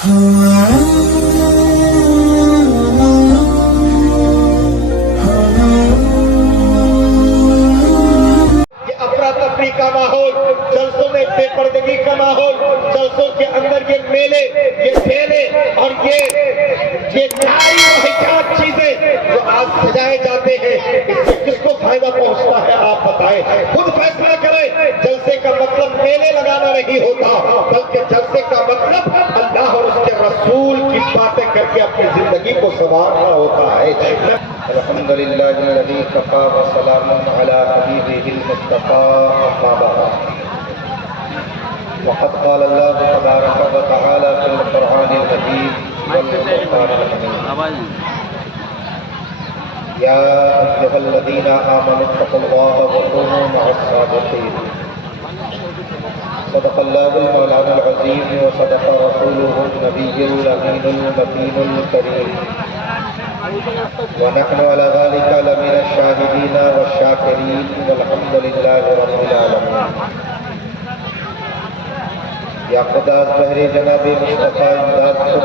افراتفری کا ماحول، جلسوں میں بے پردگی کا ماحول، جلسوں کے اندر یہ میلے، یہ ٹھیلے اور یہ ساری واحد چیزیں جو آج سجائے جاتے ہیں، اس سے کس کو فائدہ پہنچتا ہے آپ بتائیں، خود فیصلہ کریں۔ جلسے کا مطلب میلے لگانا نہیں ہوتا، بلکہ جلسے کا مطلب اللہ اور اس کے رسول کی باتیں کر کے اپنی زندگی کو سنوارنا ہوتا ہے۔ الحمد للہ الذی کفا وسلام علی حبیبہ المصطفی اما بعد، وقد قال اللہ تبارک وتعالی فی القرآن المجید والفرقان الحمید، یا ایھا الذین آمنوا اتقوا اللہ وکونوا مع الصادقین۔ صدق اللہ المولانا العظیم وصدق رسولہ النبی الامین المتین الکریم، ونحن على ذلك لمن الشاهدين والشاكرين والحمد لله رب العالمين۔ یا خدا از بہر جناب مصطفیٰ امداد کن،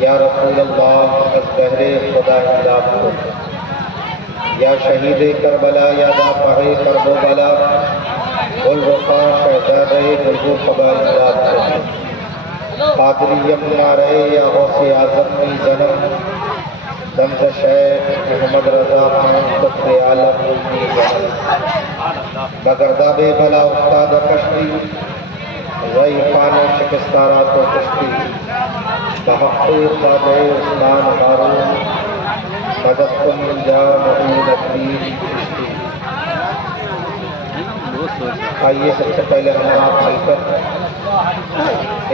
یا رسول اللہ از بہر خدا امداد کن، یا شہید کربلا، یا دافع کرب و بلا، گلرخاں شہزاد گلگو قبا امداد کن، قادریم نعرے یا غوث اعظم می زنم، دمز شیخ محمد رضا خان قطب عالم می زنم، بگرداب بھلا استاد کشتی، ضعیفان شکستارات و کشتی، بحقیق خواجہ عثمان ہارون، مدد کن یا معین الدین چشتی۔ آئیے سب سے پہلے ہم آپ مل کر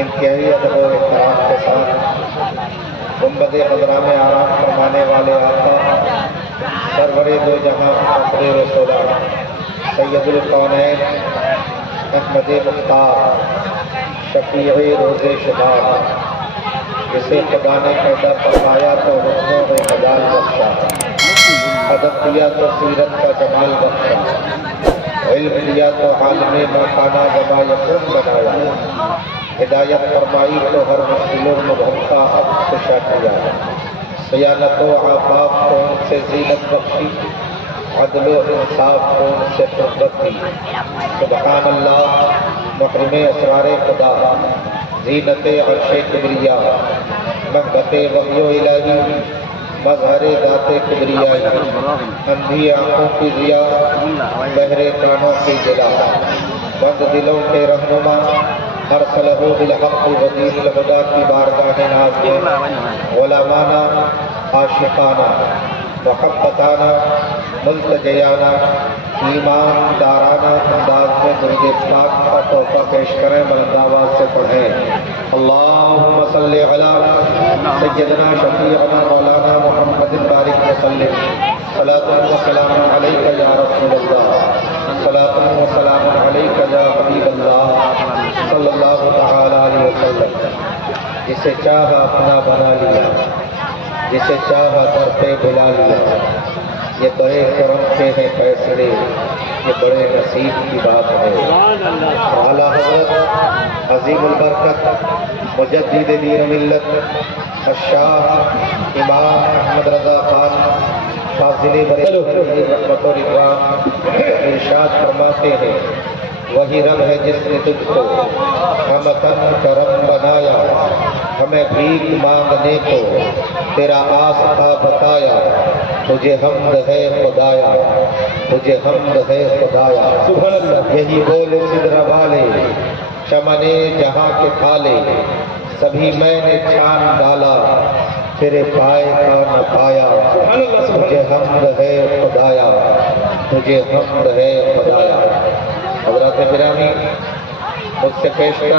انتہائی ادب و احترام کے ساتھ گنبد خضرا میں آرام فرمانے والے آقا سرور دو جہاں فخر رسولہ سید الکونین احمد مختار شفیع روز شمار، جسے خدا نے پیدا فرمایا تو حسنوں میں مجال بخشا، ادب دیا تو سیرت کا جمال بخشا، علم دیا تو عالم مکانہ وما یکون بنایا، ہدایت فرمائی تو ہر مشکلوں مبہم کا اب کشا کیا، سیانت و عفاف کو ان سے زینت بخشی، عدل و انصاف کو ان سے قربت دی۔ سبحان اللہ، محرم اسرار خدا، زینت عرش کبریا، محبت وحی و الہی، مظہر ذات کبریائی، اندھی آنکھوں کی ضیا، بہرے کانوں کی جلا، بند دلوں کے رہنما، ارسلہ بالحق ودین الہدیٰ کی بارگاہ ناز میں غلامانہ، عاشقانہ، محبتانہ، ملتجیانہ، ایمان دارانہ انداز میں درود پاک کا تحفہ پیش کریں، بلند آواز سے پڑھیں۔ اللہم صلی علی سیدنا شفیعنا مولانا محمد بارک وسلم، صلاۃ و سلام علیک یا رسول اللہ، صلاۃ و سلام علیک یا حبیب اللہ صلی اللہ تعالی علیہ وسلم۔ جسے چاہا اپنا بنا لیا، جسے چاہا در پہ بلا لیا، یہ بڑے کرم کے ہیں فیصلے، یہ بڑے نصیب کی بات ہے۔ اعلیٰ حضرت عظیم البرکت مجدد دین ملت الشاہ امام احمد رضا خان فاضل بریلوی رحمت و رضوان ارشاد فرماتے ہیں، وہی رب ہے جس نے تجھ کو ہمتن کرم بنایا، ہمیں بھیک مانگنے کو تیرا آسا بتایا، تجھے حمد ہے خدایا، تجھے حمد ہے خدایا۔ یہی بول سدر والے چمنے جہاں کے تھالے، سبھی میں نے چھان ڈالا، تیرے پائے کا نہ پایا، تجھے حمد ہے خدایا، تجھے حمد ہے خدایا۔ حضرات گرامی، مجھ سے پیش کر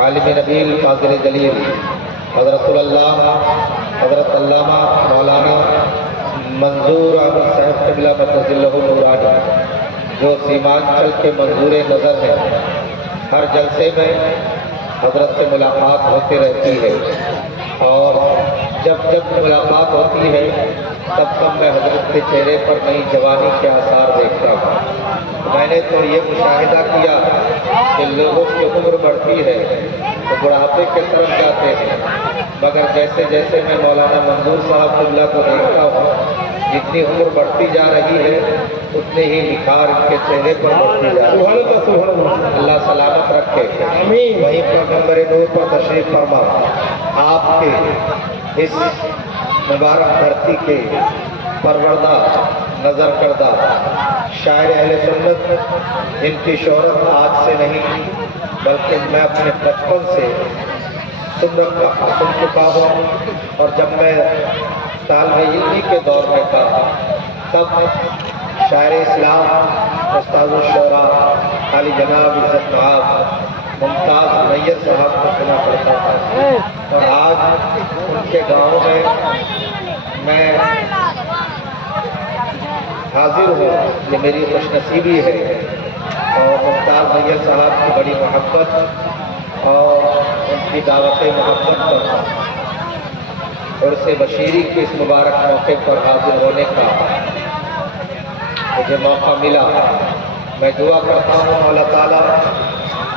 عالم نبیل فاضل جلیل حضرت اللہ حضرت علامہ مولانا منظور احمد صاحب قبلہ مدظلہ نورانی، جو سیمانچل کے منظور نظر ہیں، ہر جلسے میں حضرت سے ملاقات ہوتی رہتی ہے، اور جب ملاقات ہوتی ہے تب میں حضرت کے چہرے پر نئی جوانی کے آثار دیکھتا ہوں۔ میں نے تو یہ مشاہدہ کیا کہ لوگوں کی عمر بڑھتی ہے تو بڑھاپے کی طرف جاتے ہیں، مگر جیسے جیسے میں مولانا منظور صاحب قبلہ کو دیکھتا ہوں، جتنی عمر بڑھتی جا رہی ہے اتنے ہی نکھار ان کے چہرے پر بڑھتی جا رہی ہے۔ اللہ سلامت رکھے۔ وہیں پر پیغمبر نور پر تشریف فرما، آپ کے اس مبارک دھرتی کے پروردہ نظر کردہ شاعر اہل سنت، ان کی شہرت آج سے نہیں بلکہ میں اپنے بچپن سے سن چکا ہوں، اور جب میں طالب علمی کے دور میں تھا تب شاعر اسلام استاد الشعراء علی جناب عزت مآب ممتاز میّر صاحب کو سنا کرتا تھا، اور آج ان کے گاؤں میں حاضر ہوں، یہ میری خوش نصیبی ہے۔ اور ممتاز میّر صاحب کی بڑی محبت اور ان کی دعوت محبت پر عرس بشیری کے اس مبارک موقع پر حاضر ہونے کا مجھے موقع ملا۔ میں دعا کرتا ہوں اللہ تعالیٰ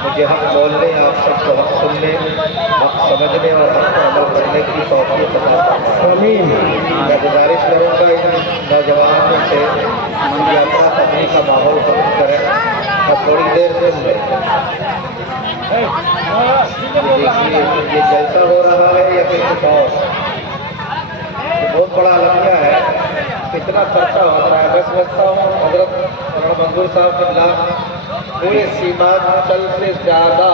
مجھے حق بولنے، آپ سب کو حق سننے، حق سمجھنے اور حق پر عمل کرنے کی توفیق عطا فرمائے۔ میں گزارش کروں گا ان نوجوانوں سے کہ اپنا تقریر کا ماحول ختم کریں اور تھوڑی دیر سن لیں۔ دیکھیے یہ جلسہ ہو رہا ہے یا پھر کچھ اور؟ بہت بڑا المیہ ہے، کتنا چرچا ہوتا ہے۔ میں سمجھتا ہوں حضرت منظور صاحب کے خلاف پورے سیمانچل سے زیادہ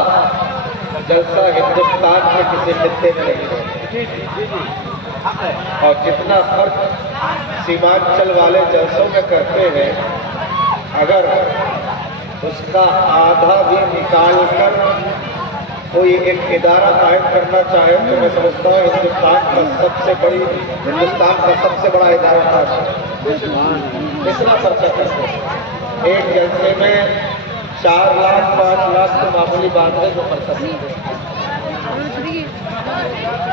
جلسہ ہندوستان کے کسی خطے میں نہیں ہے، اور جتنا فرق سیمانچل والے جلسوں میں کرتے ہیں، اگر اس کا آدھا بھی نکال کر کوئی ایک ادارہ قائم کرنا چاہے تو میں سمجھتا ہوں ہندوستان کا سب سے بڑا ادارہ ہے۔ اتنا خرچہ کرتے ہیں ایک جلسے میں 4 لاکھ 5 لاکھ تو معمولی بات ہے جو خرچہ کرتے ہیں۔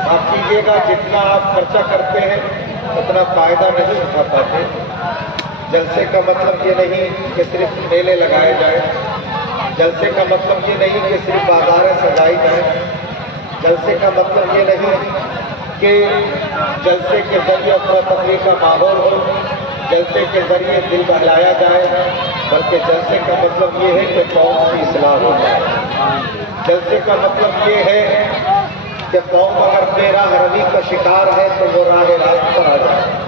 آپ کیجیے گا جتنا آپ خرچہ کرتے ہیں اتنا فائدہ نہیں اٹھا پاتے۔ جلسے کا مطلب یہ نہیں کہ صرف میلے لگائے جائیں، جلسے کا مطلب یہ نہیں کہ صرف بازاریں سجائی جائیں، جلسے کا مطلب یہ نہیں کہ جلسے کے ذریعے افراتفری کا ماحول ہو، جلسے کے ذریعے دل بہلایا جائے، بلکہ جلسے کا مطلب یہ ہے کہ قوم کی اصلاح ہو جائے۔ جلسے کا مطلب یہ ہے کہ قوم اگر بے راہ روی کا شکار ہے تو وہ راہ راست پر آ جائے۔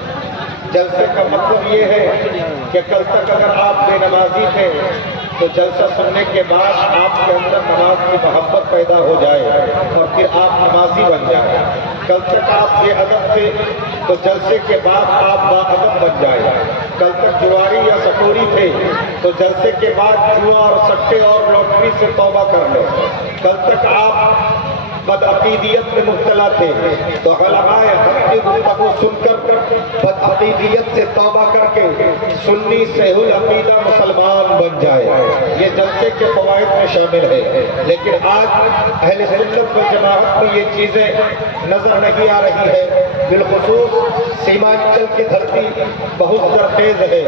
جلسے کا مطلب یہ ہے کہ کل تک اگر آپ بے نمازی تھے تو جلسہ سننے کے بعد آپ کے اندر نماز کی محبت پیدا ہو جائے اور پھر آپ نمازی بن جائیں۔ کل تک آپ بے ادب تھے تو جلسے کے بعد آپ باادب بن جائیں۔ کل تک جواری یا سکوری تھے تو جلسے کے بعد جوا اور سٹے اور لاٹری سے توبہ کر لیں۔ کل تک آپ بدعقیدیت میں مبتلا تھے تو علماء حق کی گفتگو سن کر بدعقیدیت سے توبہ کر کے سنی صحیح العقیدہ مسلمان بن جائے۔ یہ جلسے کے فوائد میں شامل ہے، لیکن آج اہل سنت والجماعت میں یہ چیزیں نظر نہیں آ رہی ہے۔ بالخصوص سیمانچل کی دھرتی بہت زرخیز ہے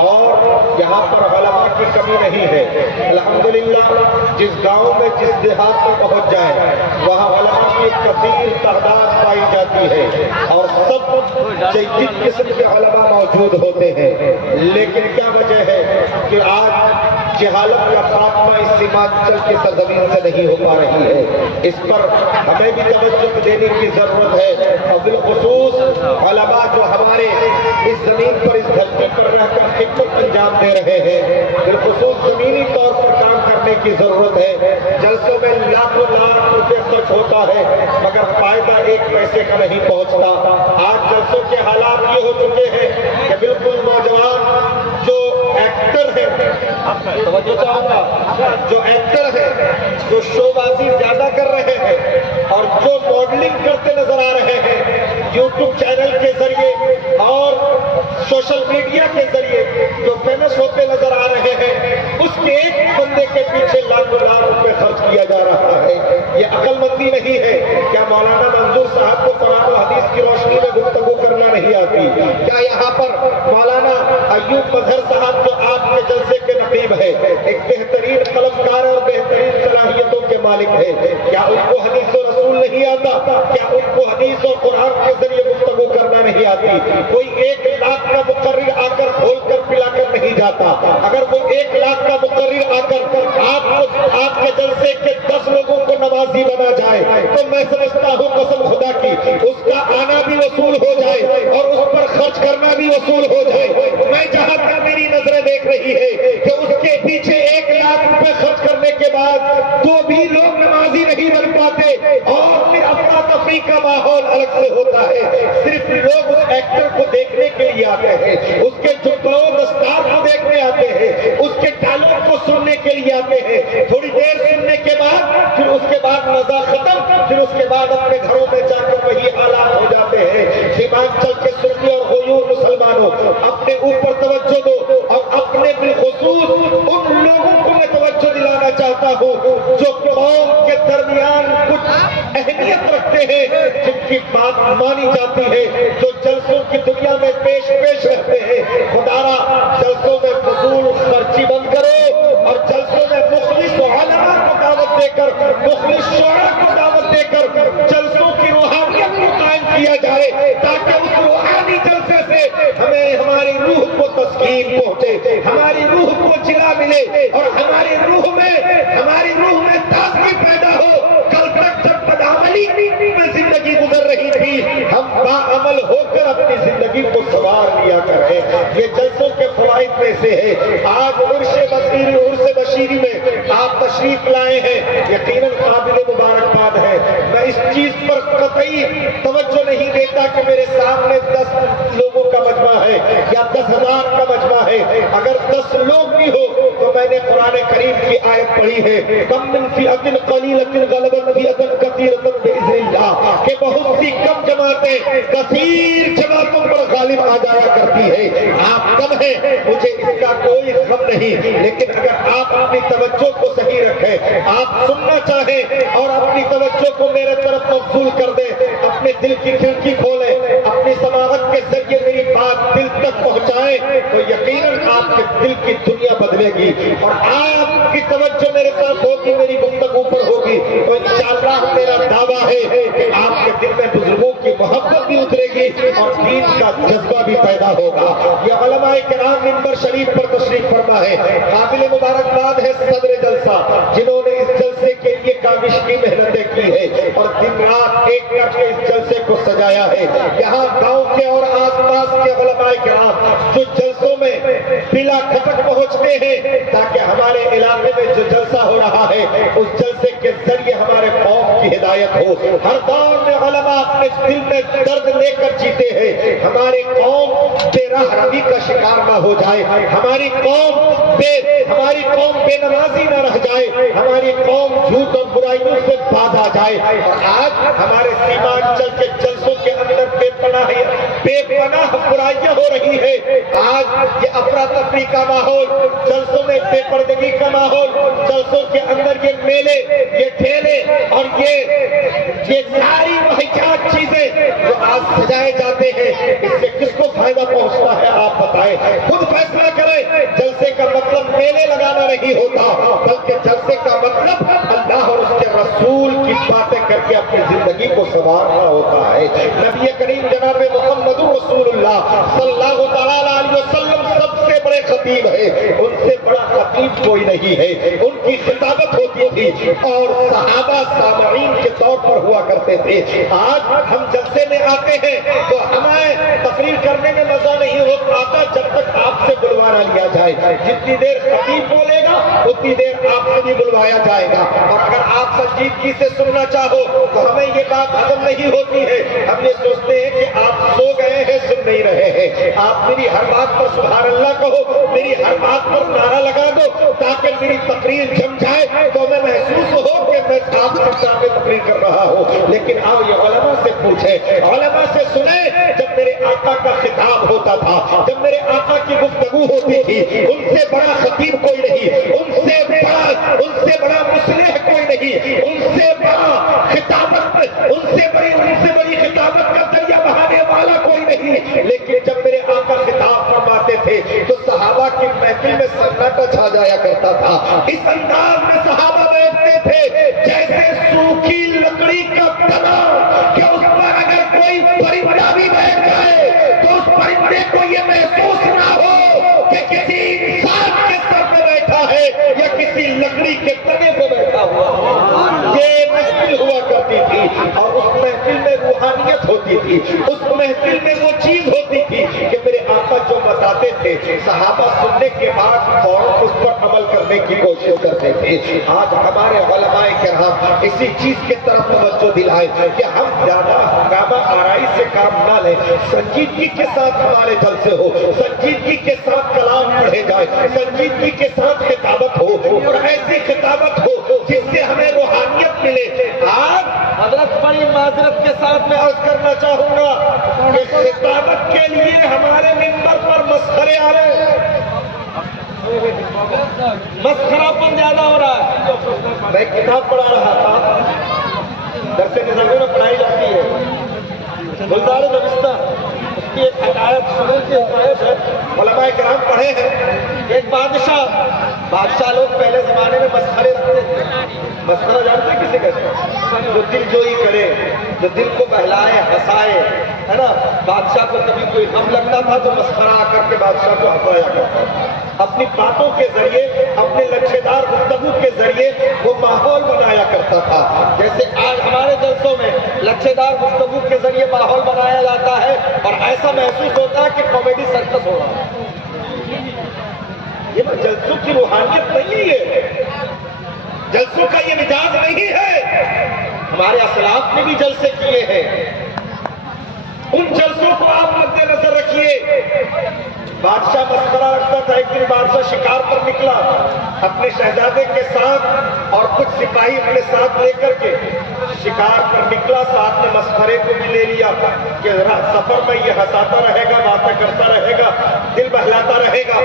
اور یہاں پر علماء کی کمی نہیں ہے۔ الحمدللہ جس گاؤں میں جس دیہات میں پہنچ جائے وہاں علماء کی ایک کثیر تعداد پائی جاتی ہے اور سب جدید قسم کے علماء موجود ہوتے ہیں، لیکن کیا وجہ ہے کہ آج جہالت کا خاتمہ اس سیمانچل کی سرزمین سے نہیں ہو پا رہی ہے؟ اس پر ہمیں بھی توجہ دینے کی ضرورت ہے، اور بالخصوص علماء جو ہمارے اس زمین پر اس دھرتی پر رہ کر خدمت انجام دے رہے ہیں، بالخصوص زمینی طور پر کام کرنے کی ضرورت ہے۔ جلسوں میں لاکھوں لاکھ روپے خرچ ہوتا ہے مگر فائدہ 1 پیسے کا نہیں پہنچتا۔ آج جلسوں کے حالات یہ ہو چکے ہیں کہ بالکل نوجوان جو ایکٹر ہے، توجہ چاہوں گا، جو ایکٹر ہے، جو شو بازی زیادہ کر رہے ہیں اور جو ماڈلنگ کرتے نظر آ رہے ہیں یوٹیوب چینل کے ذریعے اور سوشل میڈیا کے ذریعے جو فیمس ہوتے نظر آ رہے ہیں، اس کے ایک بندے کے پیچھے لاکھوں لاکھ روپے خرچ کیا جا رہا ہے۔ یہ عقل مندی نہیں ہے۔ کیا مولانا منظور صاحب کو قرآن و حدیث کی روشنی میں گفتگو کرنا نہیں آتی؟ کیا یہاں پر مولانا ایوب مظہر صاحب جو آپ کے جلسے کے نقیب ہے، ایک بہترین قلمکار اور بہترین صلاحیتوں کے مالک ہے، کیا ان کو حدیث و رسول نہیں آتا؟ کیا ان کو حدیث اور قرآن کے ذریعے گفتگو کرنا نہیں آتی؟ کوئی 1 لاکھ کا مقرر آ کر کھول کر پلا کر نہیں جاتا. اگر وہ 1 لاکھ کا مقرر آ کر آپ کے جلسے کے 10 لوگوں کو نمازی بنا جائے تو میں سمجھتا ہوں قسم خدا کی اس کا آنا بھی وصول ہو جائے اور اس پر خرچ کرنا بھی وصول ہو جائے. میں جہاں تک میری نظریں دیکھ رہی ہے کہ اس کے پیچھے 1 لاکھ روپے خرچ کرنے کے بعد تو بھی لوگ نمازی نہیں بن پاتے اور پھر افراتفری کا ماحول الگ سے ہوتا ہے. صرف لوگ اس ایکٹر کو دیکھنے کے لیے آتے ہیں، اس کے جبوں دستار کو دیکھنے آتے ہیں، اس کے ڈائلاگ کو سننے کے لیے آتے ہیں. تھوڑی دیر سننے کے بعد پھر اس کے بعد مزہ ختم، پھر اس کے بعد اپنے گھروں میں جا کر وہی حالات ہو جاتے ہیں. سیمانچل کے سنی اور غیور مسلمانوں، اپنے اوپر توجہ دو اور اپنے بالخصوص ان لوگوں کو میں توجہ دلانا چاہتا ہوں جو قوم کے درمیان کچھ اہمیت رکھتے ہیں، جن کی بات مانی جاتی ہے، جو جلسوں کی دنیا میں پیش رہتے ہیں. خدارا جلسوں میں فضول خرچی بند کرو اور جلسوں میں مخلص علماء کو دعوت دے کر، مخلص شعراء کو دعوت دے کر جلسوں کی روحانیت کو قائم کیا جائے تاکہ اس روحانی جلسے سے ہمیں ہماری روح کو تسکین پہنچے، ہماری روح کو جلا ملے اور ہماری روح میں تازگی پیدا ہو. کل تک جب بدعملی میں زندگی گزر رہی تھی، ہم باعمل ہو کر اپنی زندگی کو سنوار لیا کریں. یہ جلسوں کے فوائد میں سے ہے. آج عرس بشیری میں آپ تشریف لائے ہیں، یقیناً قابل مبارکباد ہے. میں اس چیز پر قطعی توجہ نہیں دیتا کہ میرے سامنے 10 لوگوں کا مجمع ہے یا 10,000 کا مجمع ہے. اگر 10 لوگ بھی ہو تو میں نے قرآن کریم کی آیت پڑھی ہے، کم من فئۃ قلیلۃ غلبت فئۃ کثیرۃ بإذن اللہ، کہ بہت سی کم جماعتیں کثیر جماعتوں پر غالب آ جایا کرتی ہے. آپ کم ہیں، مجھے اس کا کوئی غم نہیں، لیکن اگر آپ اپنی توجہ کو صحیح رکھیں، آپ سننا چاہیں اور اپنی توجہ کو میرے طرف مبذول کر دیں، اپنے دل کی کھڑکی کھولیں، اپنی سماعت کے ذریعے میری بات دل تک پہنچائیں تو یقیناً آپ کے دل کی دنیا بدلے گی اور آپ کی توجہ میرے طرف ہوگی، میری گفتگو پر ہوگی تو انشاءاللہ میرا دعویٰ ہے کہ آپ کے دل میں بزرگوں کی محبت بھی اترے گی اور دین کا جذبہ بھی پیدا ہوگا. یہ علماء کرام منبر شریف پر تشریف فرما ہے. قابل مبارکباد ہے صدر جلسہ جنہوں نے اس جلسے کے لیے کاوش کی محنتیں کی ہے اور دن رات ایک کر کے اس جلسے کو سجایا ہے. یہاں گاؤں کے اور آس پاس کے علماء کرام جو جلسوں میں بلا کھٹک پہنچتے ہیں تاکہ ہمارے علاقے میں جو جلسہ ہو رہا ہے اس جلسے کے ذریعے ہمارے قوم کی ہدایت ہو. ہر دور میں علماء اپنے دل میں درد لے کر جیتے ہیں. ہماری قوم بے راہ روی کا شکار نہ ہو جائے، ہماری قوم بے نمازی نہ رہ جائے، ہماری قوم جھوٹ اور برائیوں سے باز آ جائے. اور آج ہمارے سیمانچل کے جلسوں کے اندر بے پناہ برائیاں ہو رہی ہے. آج یہ افراتفری کا ماحول، جلسوں میں بے پردگی کا ماحول، جلسوں کے اندر یہ میلے، یہ ٹھیلے اور یہ ساری واحد چیزیں جو آج سجائے جاتے ہیں، اس سے کس کو فائدہ پہنچتا ہے آپ بتائیں، خود فیصلہ کریں. جلسے کا مطلب میلے لگانا نہیں ہوتا بلکہ جلسے کا مطلب اللہ اور اس کے رسول کی باتیں کر کے اپنی زندگی کو سنوارنا ہوتا ہے. نبی کریم جناب محمد رسول اللہ صلی اللہ تعالیٰ علیہ وسلم سب سے بڑے خطیب ہے، ان سے بڑا خطیب کوئی نہیں ہے. ان کی خطابت ہوتی تھی اور صحابہ سامعین کے طور پر ہوا کرتے تھے. آج ہم جلسے میں آتے ہیں تو ہمیں تقریر کرنے میں مزہ نہیں آتا جب تک آپ سے بلوانا لیا جائے. جتنی دیر خطیب بولے گا اتنی دیر آپ سے بھی بلوایا جائے گا. اور اگر آپ سنجیدگی سے سننا چاہو تو ہمیں یہ بات ہضم نہیں ہوتی ہے. ہم یہ سوچتے ہیں کہ آپ سو گئے ہیں، سن نہیں رہے ہیں. آپ میری ہر بات پر سبحان اللہ کہو، میری ہر بات پر نعرہ لگا دو تاکہ میری تقریر جم جائے تو میں محسوس ہو کہ میں آپ کے سامنے تقریر کر رہا ہوں. لیکن آؤ یہ علماء سے پوچھیں، علماء سے سنیں. جب میرے آقا کا خطاب ہوتا تھا، جب میرے آقا کی گفتگو ہوتی تھی، ان سے بڑا خطیب کوئی نہیں، ان سے بڑا مصلح کوئی نہیں، ان سے بڑی خطابت کا ذریعہ بہانے والا کوئی نہیں لیکن جب میرے آقا خطاب فرماتے تھے تو صحابہ کی محفل میں سناٹا چھا جایا کرتا تھا. اس انداز میں صحابہ بیٹھتے تھے جیسے سوکھی لکڑی کا تنا کہ اس پر اگر کوئی پرندہ بھی بیٹھ جائے تو اس پرندے کو یہ محسوس نہ ہو کہ کسی انسان کے سر پہ بیٹھا ہے یا کسی لکڑی کے تنے پہ بیٹھا ہوا. یہ محفل ہوا کرتی تھی اور اس محفل میں روحانیت ہوتی تھی. اس محفل میں وہ چیز ہوتی تھی کہ میرے آقا جو بتاتے تھے صحابہ سننے کے بعد فوراً اس پر عمل کرنے کی کوشش کرتے تھے. آج ہمارے علماء کرام اسی چیز کی طرف توجہ دلائے کہ ہم زیادہ ہنگامہ آرائی سے کام نہ لیں. سنجیدگی کے ساتھ ہمارے جلسے ہو, سنجیدگی کے ساتھ کلام پڑھے جائے, سنجیدگی کے ساتھ خطابت ہو اور ایسی خطابت ہو جس سے ہمیں روحانیت ملے. آج حضرت بڑی معذرت کے ساتھ میں عرض کرنا چاہوں گا کہ خطابت کے لیے ہمارے منبر پر مسخرے آ رہے ہیں, مسخرہ پن زیادہ ہو رہا ہے. میں کتاب پڑھا رہا تھا, درس نظامی میں پڑھائی جاتی ہے, گلزار دبستہ, اس کی ایک حکایت سنن کی حکایت ہے, علماء کرام پڑھے ہیں. ایک بادشاہ لوگ پہلے زمانے میں مسخرے رکھتے تھے. مسخرہ جانتے کسی کا جو دل جوئی کرے, جو دل کو بہلائے ہنسائے, ہے نا. بادشاہ کو کبھی کوئی غم لگتا تھا تو مسخرہ آ کر کے بادشاہ کو ہنسایا کرتا تھا. اپنی باتوں کے ذریعے, اپنے لچھے دار گفتگو کے ذریعے وہ ماحول بنایا کرتا تھا. جیسے آج ہمارے جلسوں میں لچھے دار گفتگو کے ذریعے ماحول بنایا جاتا ہے اور ایسا محسوس ہوتا ہے کہ کامیڈی سرکس ہو رہا ہے. یہ جلسوں کی روحانیت نہیں ہے, جلسوں کا یہ مزاج نہیں ہے. ہمارے اسلاف نے بھی جلسے کیے ہیں, ان جلسوں کو آپ مد نظر رکھیے. بادشاہ مسخرہ رکھتا تھا. ایک دن بادشاہ شکار پر نکلا اپنے شہزادے کے ساتھ اور کچھ سپاہی اپنے ساتھ لے کر کے شکار پر نکلا. ساتھ میں مسخرے کو بھی لے لیا کہ سفر میں یہ ہنساتا رہے گا, باتیں کرتا رہے گا, دل بہلاتا رہے گا.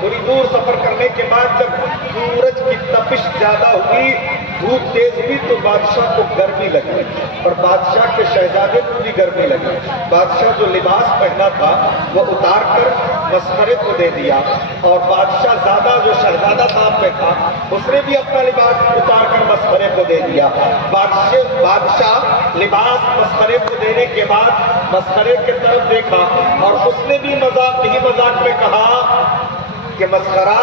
تھوڑی دور سفر کرنے کے بعد جب سورج کی تپش زیادہ ہوئی, دھوپ تیز ہوئی تو بادشاہ کو گرمی لگی اور بادشاہ کے شہزادے کو بھی گرمی لگی. بادشاہ جو لباس پہنا تھا وہ اتار کر مسخرے کو دے دیا اور بادشاہ زیادہ جو شہزادہ صاحب پہ تھا اس نے بھی اپنا لباس اتار کر مسخرے کو دے دیا. بادشاہ لباس مسخرے کو دینے کے بعد مسخرے کی طرف دیکھا اور اس نے بھی مذاق میں کہا کہ مسخرہ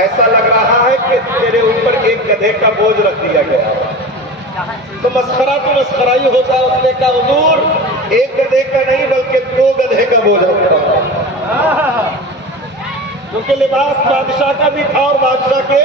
ایسا لگ رہا ہے کہ تیرے اوپر ایک گدھے کا بوجھ رکھ دیا گیا. تو مسخرہ ہی ہوتا ہے. اس نے کہا حضور ایک گدھے کا نہیں بلکہ 2 گدھے کا بوجھ رکھا ہے, کیونکہ لباس بادشاہ کا بھی تھا اور بادشاہ کے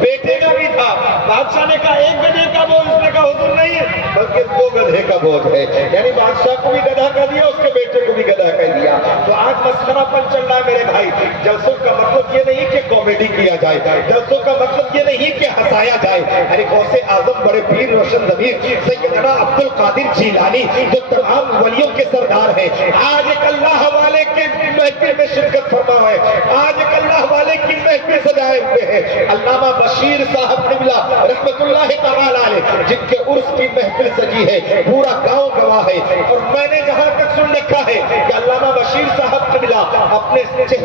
بیٹے کا بھی تھا. بادشاہ نے کہا 1 گدھے کا بوجھ, اس نے کہا حضور نہیں بلکہ 2 گدھے کا بوجھ ہے. یعنی بادشاہ کو بھی گدھا کا دیا, اس کے بیٹے کو بھی گدھا کا دیا. تو آج مسخرہ پن چل رہا ہے میرے بھائی. جلسوں کا مطلب یہ نہیں کہ کامیڈی کیا جائے, جلسوں کا مطلب یہ نہیں کہ ہنسایا جائے. ارے غوث اعظم بڑے پیر روشن ضمیر سیدنا عبد القادر جیلانی جو تمام ولیوں کے سردار ہیں, آج ایک اللہ والے کے محفل میں شرکت فرما ہے, آج ایک اللہ والے کی محفل سجائے ہوئے ہیں. علامہ بشیر صاحب قبلہ رحمت اللہ تعالی علیہ جن کے عرس کی محفل سجی ہے, پورا گاؤں گواہ ہے. اور میں نے جہاں تک سن رکھا ہے کہ علامہ بشیر صاحب قبلہ اپنے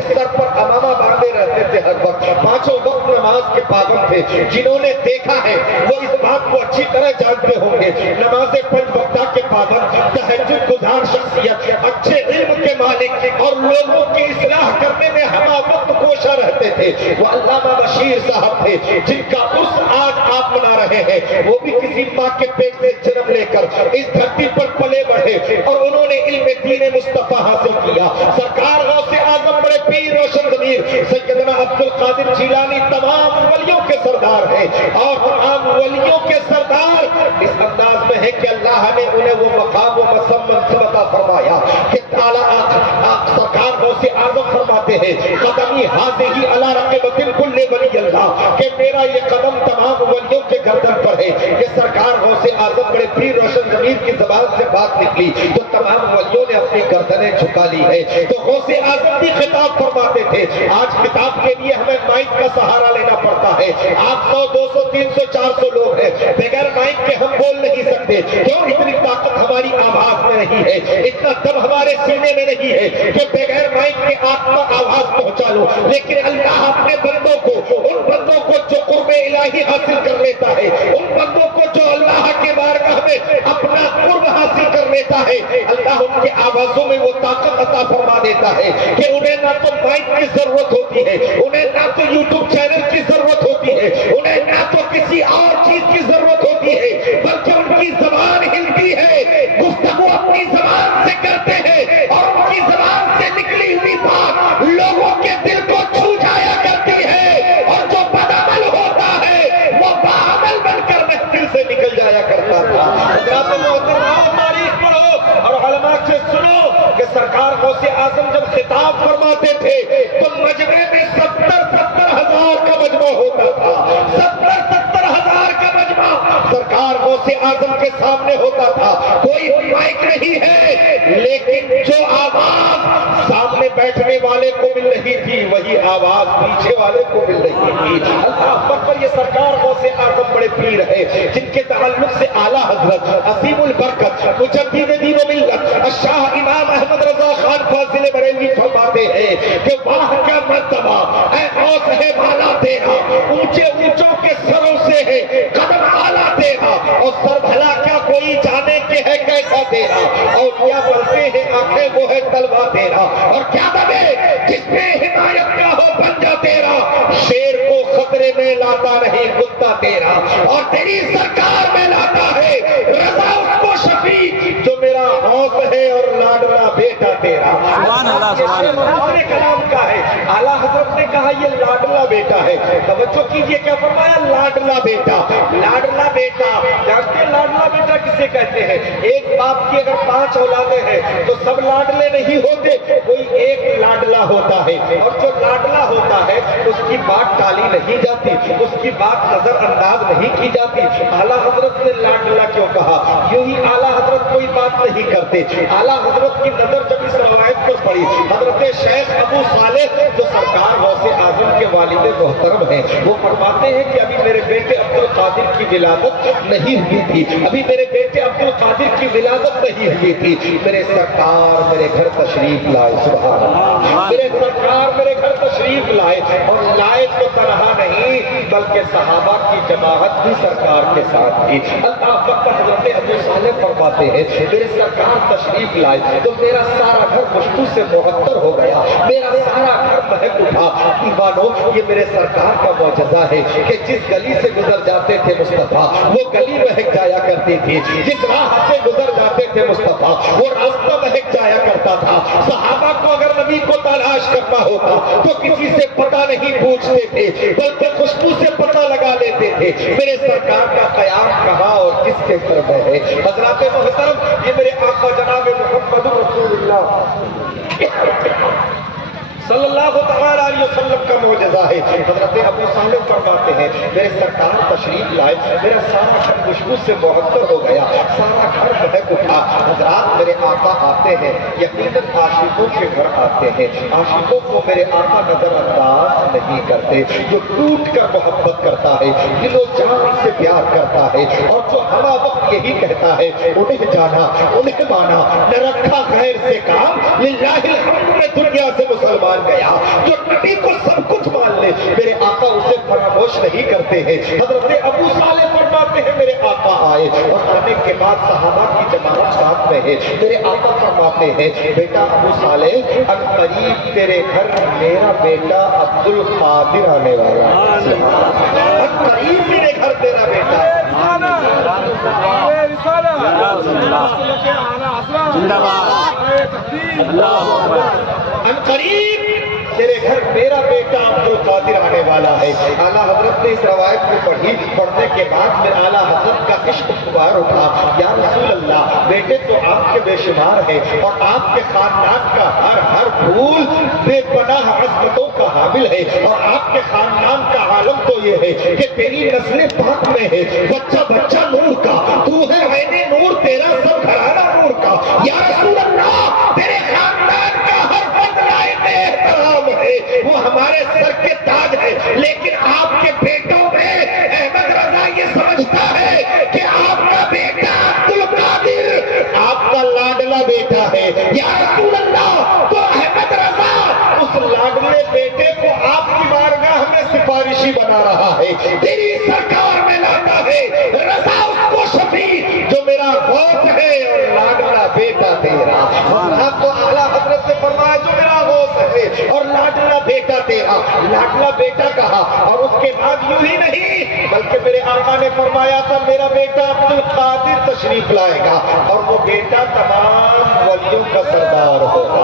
سر پر امامہ باندھے رہتے تھے ہر وقت, 5 وقت نماز کے پابند تھے. جنہوں نے دیکھا ہے وہ اس بات کو اچھی طرح جانتے ہوں گے. نماز 5 وقت کے پابند, تہجد گزار شخصیت, اچھے علم کے مالک اور لوگوں کی اصلاح کرنے میں ہم وقت کوشاں رہتے تھے. وہ علامہ بشیر صاحب تھے جن کا عرس آج آپ منا رہے ہیں. وہ بھی کسی ماں کے پیٹ سے جنم لے کر اس دھرتی پر پلے بڑھے اور انہوں نے علم دین مصطفیٰ حاصل کیا. سرکار غوث اعظم بڑے پیر روشن ضمیر سیدنا عبد القادر جیلانی تمام ولیوں کے سردار ہیں اور تمام ولیوں کے سردار اس انداز میں ہے کہ اللہ نے انہیں وہ مقام و منصب عطا فرمایا کہ سرکار غوث اعظم فرماتے ہیں قدمی ہاتھی علی رقبۃ کل ولی اللہ, کہ میرا یہ قدم تمام ولیوں کے گردن پر ہے. یہ سرکار غوث اعظم بڑے پیر روشن ضمیر کی زبان سے بات نکلی تو تمام ولیوں نے اپنی گردنیں جھکا لی ہے. تو غوث اعظم بھی خطاب فرماتے تھے. آج خطاب کے لیے ہمیں مائک کا سہارا لینا پڑتا ہے. آپ 100 200 300 400 لوگ ہیں, بغیر مائک کے ہم بول نہیں سکتے. کیوں؟ اتنی طاقت ہماری آواز میں نہیں ہے, اتنا دم ہمارے سینے میں نہیں ہے کہ بغیر مائک کے آپ کا آواز پہنچا لو. لیکن اللہ اپنے بندوں کو, ان بندوں کو جو قرب الہی حاصل کر لیتا ہے, ان بندوں کو جو اللہ کے بارگاہ میں اپنا قرب حاصل کر لیتا ہے, اللہ ان کے آوازوں میں وہ طاقت عطا فرما دیتا ہے کہ انہیں نہ تو مائک کی ضرورت ہوتی ہے, انہیں نہ تو یوٹیوب چینل کی ضرورت ہوتی ہے, انہیں نہ تو کسی اور چیز کی ضرورت ہوتی ہے, بلکہ ان کی زبان ہلتی ہے, گفتگو اپنی زبان سے کرتے ہیں اور ان کی زبان سے نکلی ہوئی بات لوگوں کے دل کو چھو جایا کرتی ہے, اور جو بدعمل ہوتا ہے وہ باعمل بن کر محفل سے نکل جایا کرتا تھا. حضرات محترم تاریخ پڑھو اور علماء سے سنو کہ سرکار غوث اعظم جب خطاب فرماتے تھے تو مجمع میں 70 ہزار کا مجمع ہوتا تھا. 70 ہزار کا مجمع سرکار غوث اعظم کے سامنے ہوتا تھا. کوئی مائک نہیں ہے, لیکن جو آواز سامنے بیٹھنے والے کو مل رہی تھی وہی آواز پیچھے والے کو مل رہی تھی. اللہ اکبر. یہ سرکار غوث اعظم بڑے پیر ہے جن کے تعلق سے اعلیٰ حضرت عظیم البرکت مجدد دین و ملت شاہ امام احمد رضا خان فاضل بریلوی فرماتے ہیں کہ واہ کیا مرتبہ اے غوث ہے بالا تیرا, اونچے اونچوں کے سروں سے ہے قدم اعلیٰ تیرا, اور سر بھلا کیا کوئی جانے کے ہے کیسا تیرا, اور کیا بولتے ہیں آنکھیں وہ ہے تلوا تیرا, اور کیا دبے جس پہ حمایت کا ہو پنجا تیرا, شیر کو خطرے میں لاتا نہیں کتا تیرا, اور تیری سرکار میں لاتا ہے رضا اس کو شفیع جو میرا غوث ہے اور لاڈلا بیٹا تیرا. سبحان اللہ, سبحان اللہ. کلام کا ہے, اعلیٰ حضرت نے کہا یہ لاڈلا بیٹا ہے. توجہ کیجئے کیا فرمایا, لاڈلا بیٹا. لاڈلا بیٹا جانتے ہیں لاڈلا بیٹا کسے کہتے ہیں؟ ایک باپ کی اگر 5 اولادیں ہیں تو سب لاڈلے نہیں ہوتے, کوئی ایک لاڈلا ہوتا ہے, اور جو لاڈلا ہوتا ہے اس کی بات ٹالی نہیں جاتی, اس کی بات نظر انداز نہیں کی جاتی. اعلیٰ حضرت نے لاڈلا کیوں کہا؟ یوں ہی اعلیٰ حضرت کوئی بات نہیں کرتے. اعلیٰ حضرت کی نظر جب اس روایت پر پڑی, حضرت شیخ ابو صالح جو سرکار غوث اعظم کے والد محترم ہیں, وہ فرماتے ہیں کہ ابھی میرے بیٹے عبد القادر کی ولادت نہیں ہوئی تھی, ابھی میرے بیٹے عبد القادر کی ولادت نہیں ہوئی تھی, میرے سرکار میرے گھر تشریف لائے. سبحان اللہ. میرے سرکار میرے گھر تشریف لائے, اور لائے تو طرح نہیں بلکہ صحابہ کی جماعت بھی سرکار کے ساتھ تھی. اللہ اکبر. حضرت ابو صالح فرماتے ہیں میرے سرکار تشریف لائے تو میرا سارا گھر خوشبو سے معطر ہو گیا, میرا سارا گھر مہک اٹھا. ایمانو, یہ میرے سرکار کا معجزہ ہے کہ جس گلی سے گزر جاتے تھے مصطفیٰ وہ گلی مہک جایا کرتی تھی, جس راہ سے گزر جاتے تھے مصطفیٰ وہ راستہ مہک جایا کرتا تھا. صحابہ کو اگر نبی کو تلاش کرنا ہوتا تو کسی سے پتہ نہیں پوچھتے تھے بلکہ خوشبو سے پتہ لگا لیتے تھے میرے سرکار کا قیام کہاں اور کس کے گھر میں ہے. حضرات محترم, یہ میرے آقا جناب محمد رسول اللہ صلی اللہ تعالیٰ علیہ وسلم کا معجزہ ہے. حضرت ابو صالح فرماتے ہیں میرے سرکار تشریف لائے, میرا سارا گھر خوشبو سے معطر ہو گیا, سارا گھر مہک اٹھا. حضرات میرے آقا آتے ہیں, یقیناً عاشقوں کے گھر آتے ہیں, عاشقوں کو میرے آقا نظر انداز نہیں کرتے. جو ٹوٹ کر محبت کرتا ہے, دل و جان سے پیار کرتا ہے, اور جو ہما وقت یہی کہتا ہے انہیں جانا انہیں مانا, نہ رکھا غیر سے کام, للہ الحمد میں دنیا سے مسلمان گیا. جو نبی کو سب کچھ مان لے میرے آقا اسے فراموش نہیں کرتے ہیں. حضرت ابو صالح فرماتے ہیں میرے آقا آئے, اور آنے کے بعد صحابہ کی جماعت ساتھ میں ہے. میرے آقا فرماتے ہیں بیٹا ابو صالح, اب قریب تیرے گھر میرا بیٹا عبد القادر آنے والا ہے. اب قریب میرے گھر تیرا بیٹا ان قریب تیرے گھر میرا بیٹا عبد القادر آنے والا ہے۔ اعلیٰ حضرت نے اس روایت کو پڑھی، پڑھنے کے بعد میں اعلیٰ حضرت کا عشق پکار اٹھا، یا رسول اللہ بیٹے تو آپ کے بے شمار ہیں اور آپ کے خاندان کا ہر پھول بے پناہ عظمتوں کا حامل ہے، اور آپ کے خاندان کا عالم تو یہ ہے کہ تیری نسل پاک میں ہے، بچہ بچہ نور کا، تو ہے عین نور، تیرا سب گھرانہ نور کا۔ یا رسول اللہ تیرے خاندان کا ہر فرد لائق احترام ہے، وہ ہمارے سر کے تاج ہے، لیکن آپ کے بیٹوں میں احمد رضا یہ سمجھتا ہے کہ آپ کا بیٹا عبد القادر آپ کا لاڈلا بیٹا ہے۔ یا رسول اللہ تو احمد رضا اس لاڈلے بیٹے کو آپ کی بارگاہ میں سفارشی بنا رہا ہے، تیری سرکار میں لاتا ہے، رضا اس کو شفیع جو میرا غوث ہے اور لاڈلا بیٹا تیرا۔ آپ تو اعلیٰ حضرت نے فرمایا جو میرا غوث ہے اور لاڈلا بیٹا تیرا، لاڈلا بیٹا کہا، اور اس کے بعد یوں ہی نہیں بلکہ میرے آقا نے فرمایا تھا میرا بیٹا عبد القادر تشریف لائے گا اور وہ بیٹا تمام ولیوں کا سردار ہوگا۔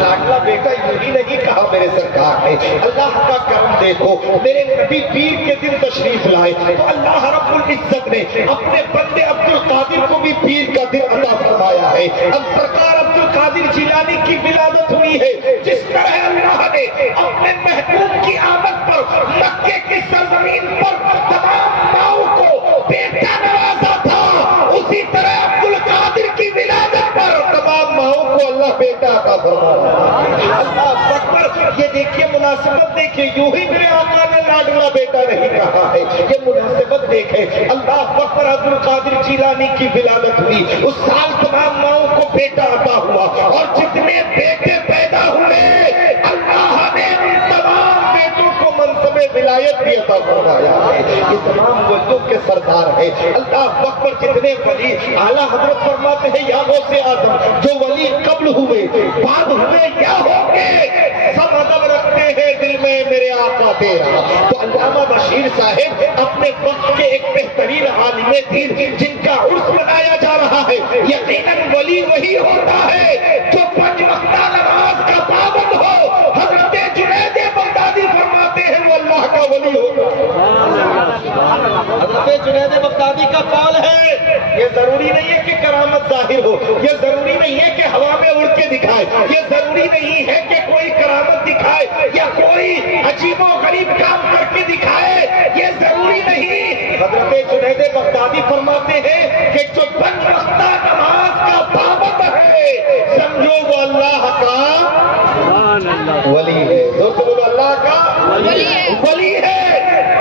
لاڈلا بیٹا یوں ہی نہیں کہا میرے سرکار نے، اللہ کا کرم دیکھو، میرے نبی پیر کے دن تشریف لائے تو اللہ رب العزت نے اپنے بندے عبد القادر کو بھی پیر کا دن عطا فرمایا ہے۔ اب سرکار عبد القادر جیلانی کی ولادت ہوئی ہے، جس طرح اللہ نے اپنے محبوب کی آمد پر مکے کی سرزمین پر تمام ماؤں کو بیٹا نوازا تھا، اسی طرح عبد القادر کی ولادت پر تمام ماؤں کو اللہ بیٹا عطا فرمایا۔ اللہ اکبر، یہ دیکھیے مناسبت دیکھیے، یوں ہی میرے آقا نے لاڈلا بیٹا نہیں کہا ہے، یہ مناسبت دیکھے۔ اللہ اکبر، عبد القادر جیلانی کی ولادت ہوئی، اس سال تمام ماؤں کو بیٹا عطا ہوا، اور جتنے بیٹے پیدا ہوئے اللہ نے ان تمام بیٹوں کو منصب ولایت بھی عطا فرمایا ہے۔ یہ تمام ولیوں کے سردار ہیں۔ اللہ اکبر، جتنے ولی اعلیٰ حضرت فرماتے ہیں یا غوث اعظم جو ولی قبل ہوئے بعد ہوئے یا ہوں گے سب ادب رکھتے ہیں دل میں میرے آقا تیرا۔ تو علامہ بشیر صاحب اپنے وقت کے ایک بہترین عالم دین جن کا عرس منایا جا رہا ہے، یقیناً ولی وہی ہوتا ہے جو 5 وقتہ نماز کا پابند ہو۔ حضرت جنید بغدادی فرماتے ہیں وہ اللہ کا ولی ہوگا۔ حضرت جنید بغدادی کا قول ہے، یہ ضروری نہیں ہے کہ کرامت ظاہر ہو، یہ ضروری نہیں ہے کہ ہوا میں اڑ کے دکھائے، یہ ضروری نہیں ہے کہ کوئی کرامت دکھائے یا کوئی عجیب و غریب کام کر کے دکھائے، یہ ضروری نہیں۔ حضرت جنید بغدادی فرماتے ہیں کہ جو 5 وقتہ نماز کا پابند ہے سمجھو وہ اللہ کا ولی ہے، دوستو اللہ کا ولی ہے۔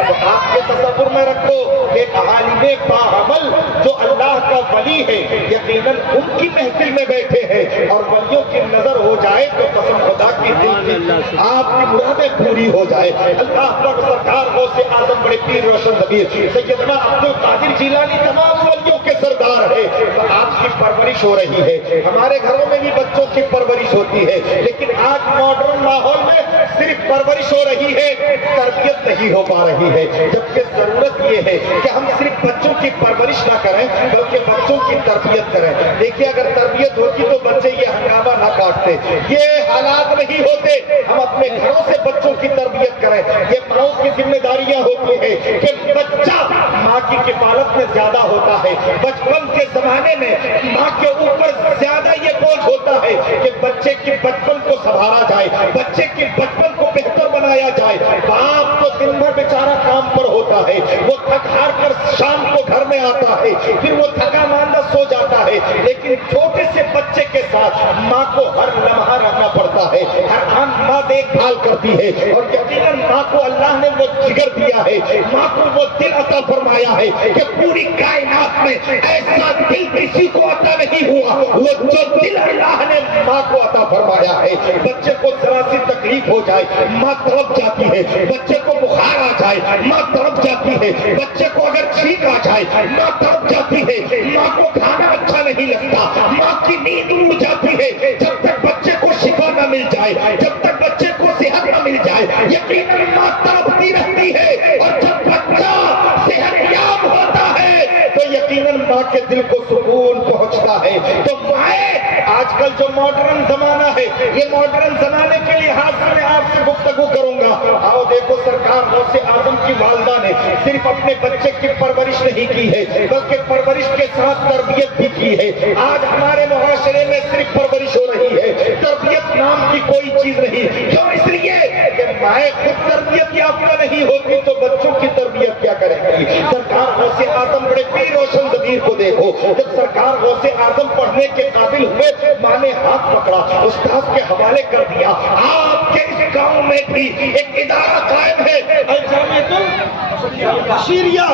تو آپ کے تصور میں رکھو کہ عالم باعمل جو اللہ کا ولی ہے یقیناً ان کی محفل میں بیٹھے ہیں، اور ولیوں کی نظر ہو جائے تو قسم خدا کی دل کی آپ کی مرادیں پوری ہو جائے۔ اللہ پر سرکار غوث اعظم بڑے پیر روشن ضمیر سیدنا عبد القادر جیلانی تمام ولیوں کے سردار ہے۔ تو آپ کی پرورش ہو رہی ہے، ہمارے گھروں میں بھی بچوں کی پرورش ہوتی ہے، لیکن آج ماڈرن ماحول میں صرف پرورش ہو رہی ہے، تربیت نہیں ہو پا رہی ہے، جبکہ ضرورت یہ ہے کہ ہم صرف بچوں کی پرورش نہ کریں بلکہ بچوں کی تربیت کریں۔ دیکھیے اگر تربیت ہوتی تو بچے یہ ہنگامہ نہ کاٹتے، یہ حالات نہیں ہوتے۔ ہم اپنے گھروں سے بچوں کی تربیت کریں، یہ ماؤں کی ذمہ داریاں ہوتی ہیں کہ بچہ ماں کی کفالت میں زیادہ ہوتا ہے۔ بچپن کے زمانے میں ماں کے اوپر زیادہ یہ بوجھ ہوتا ہے کہ بچے کی بچپن کو سنبھالا جائے، بچے کی بچپن کو بہتر بنایا جائے۔ باپ تو دن بھر بیچارہ کام پر ہوتا ہے، وہ تھک ہار کر شام کو گھر میں آتا ہے، پھر وہ تھکا ماندہ سو جاتا ہے، لیکن چھوٹے سے بچے کے ساتھ ماں کو ہر لمحہ رہنا پڑتا ہے، ہر آن ماں دیکھ بھال کرتی ہے، اور یقیناً ماں کو اللہ نے وہ جگر دیا ہے، ماں کو وہ دل عطا فرمایا ہے کہ پوری کائنات میں ایسا دل کسی کو عطا نہیں ہوا وہ جو دل اللہ نے ماں کو عطا فرمایا ہے۔ بچے کو ذرا سی تکلیف ہو جائے ماں تڑپ جاتی ہے، بچے کو بخار آ جائے ماں تڑپ جاتی ہے، بچے کو اگر چھینک آ جائے ماں تڑپ جاتی ہے، ماں کو کھانا اچھا نہیں لگتا، ماں کی نیند اڑ جاتی ہے۔ جب تک بچے کو شفا نہ مل جائے، جب تک بچے کو صحت نہ مل جائے، یقیناً ماں تڑپتی رہتی ہے، اور جب بچہ صحت یاب ہوتا ہے تو یقیناً ماں کے دل کو سکون پہنچتا ہے۔ تو مائیں، آج کل جو ماڈرن زمانہ ہے، یہ ماڈرن زمانے کے لحاظ سے میں آپ سے گفتگو کروں گا۔ آؤ دیکھو، سرکار غوث اعظم کی والدہ نے صرف اپنے بچے کی پرورش نہیں کی ہے بلکہ پرورش کے ساتھ تربیت بھی کی ہے۔ آج ہمارے معاشرے میں صرف پرورش ہو رہی ہے، تربیت نام کی کوئی چیز نہیں۔ کیوں؟ اس لیے کہ مائیں خود تربیت یافتہ نہیں ہوتی تو بچوں کی تربیت کیا کرے گی؟ سرکار غوث اعظم بڑے پیر روشن ضمیر کو دیکھو، جب سرکار غوث اعظم پڑھنے کے قابل ہوئے، ماں نے ہاتھ پکڑا، استاد کے حوالے کر دیا۔ آپ کے اس گاؤں میں بھی ایک ادارہ قائم ہے، الجامعۃ البشیریہ۔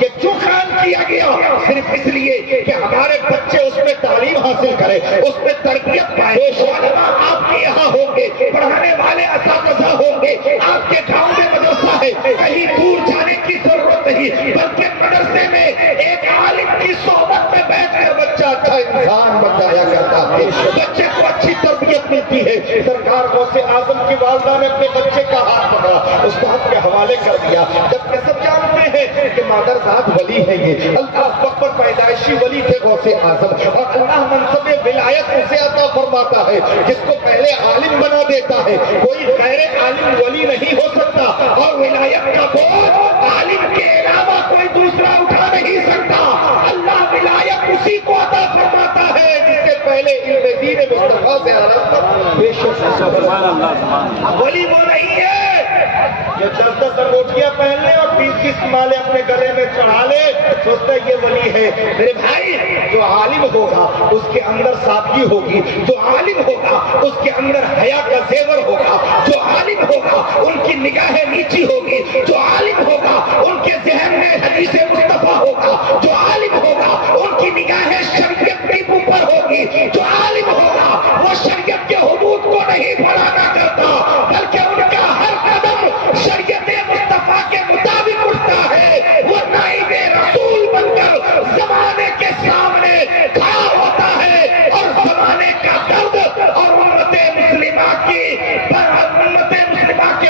یہ کیوں قائم کیا گیا؟ صرف اس لیے کہ ہمارے بچے اس میں تعلیم حاصل کریں، اس میں تربیت پائے۔ علماء آپ کے یہاں ہوں گے، پڑھانے والے اساتذہ ہوں گے، آپ کے گاؤں میں مدرسہ ہے، کہیں دور جانے کی ضرورت نہیں، بلکہ مدرسے میں ایک عالم کی صحبت میں بیٹھ کر بچہ اچھا انسان بن جایا کرتا ہے، بچے کو اچھی تربیت ملتی ہے۔ سرکار غوث اعظم کی والدہ نے اپنے بچے کا ہاتھ پکڑا، استاد کے حوالے کر دیا، جبکہ سب جانتے ہیں کہ مادر ذات ولی ہے۔ یہ اللہ اکبر، پیدائشی ولی تھے غوث اعظم، اور اللہ منصب ولایت اسے عطا فرماتا ہے جس کو پہلے عالم بنا دیتا ہے۔ کوئی غیر عالم ولی نہیں ہو سکتا، اور ولایت کا بوجھ عالم کے علاوہ کوئی دوسرا اٹھا نہیں سکتا۔ اللہ ولایت اسی کو عطا فرماتا ہے جس سے پہلے علم دین مصطفیٰ سے ولی وہ نہیں ہے جو 10 انگوٹھیاں پہن لے اور 20 مالے اپنے گلے میں چڑھا لے، سوچتا ہے یہ ولی ہے۔ میرے بھائی، جو عالم ہوگا اس کے اندر سادگی ہوگی، جو عالم ہوگا اس کے اندر حیا کا زیور ہوگا، جو عالم ہوگا ان کی نگاہیں نیچی ہوگی، جو عالم ہوگا ان کے ذہن میں حدیث مصطفیٰ ہوگا، جو عالم ہوگا ان کی نگاہیں شریعت کے اوپر ہوگی، جو عالم ہوگا وہ شریعت کے حدود کو نہیں بڑھانا کرتا بلکہ ان کا ہر قدم شریعت مصطفیٰ کے مطابق اٹھتا ہے۔ وہ نائب رسول بن کر زمانے کے سامنے کھڑا ہوتا ہے، اور زمانے کا درد اور امت مسلمہ کے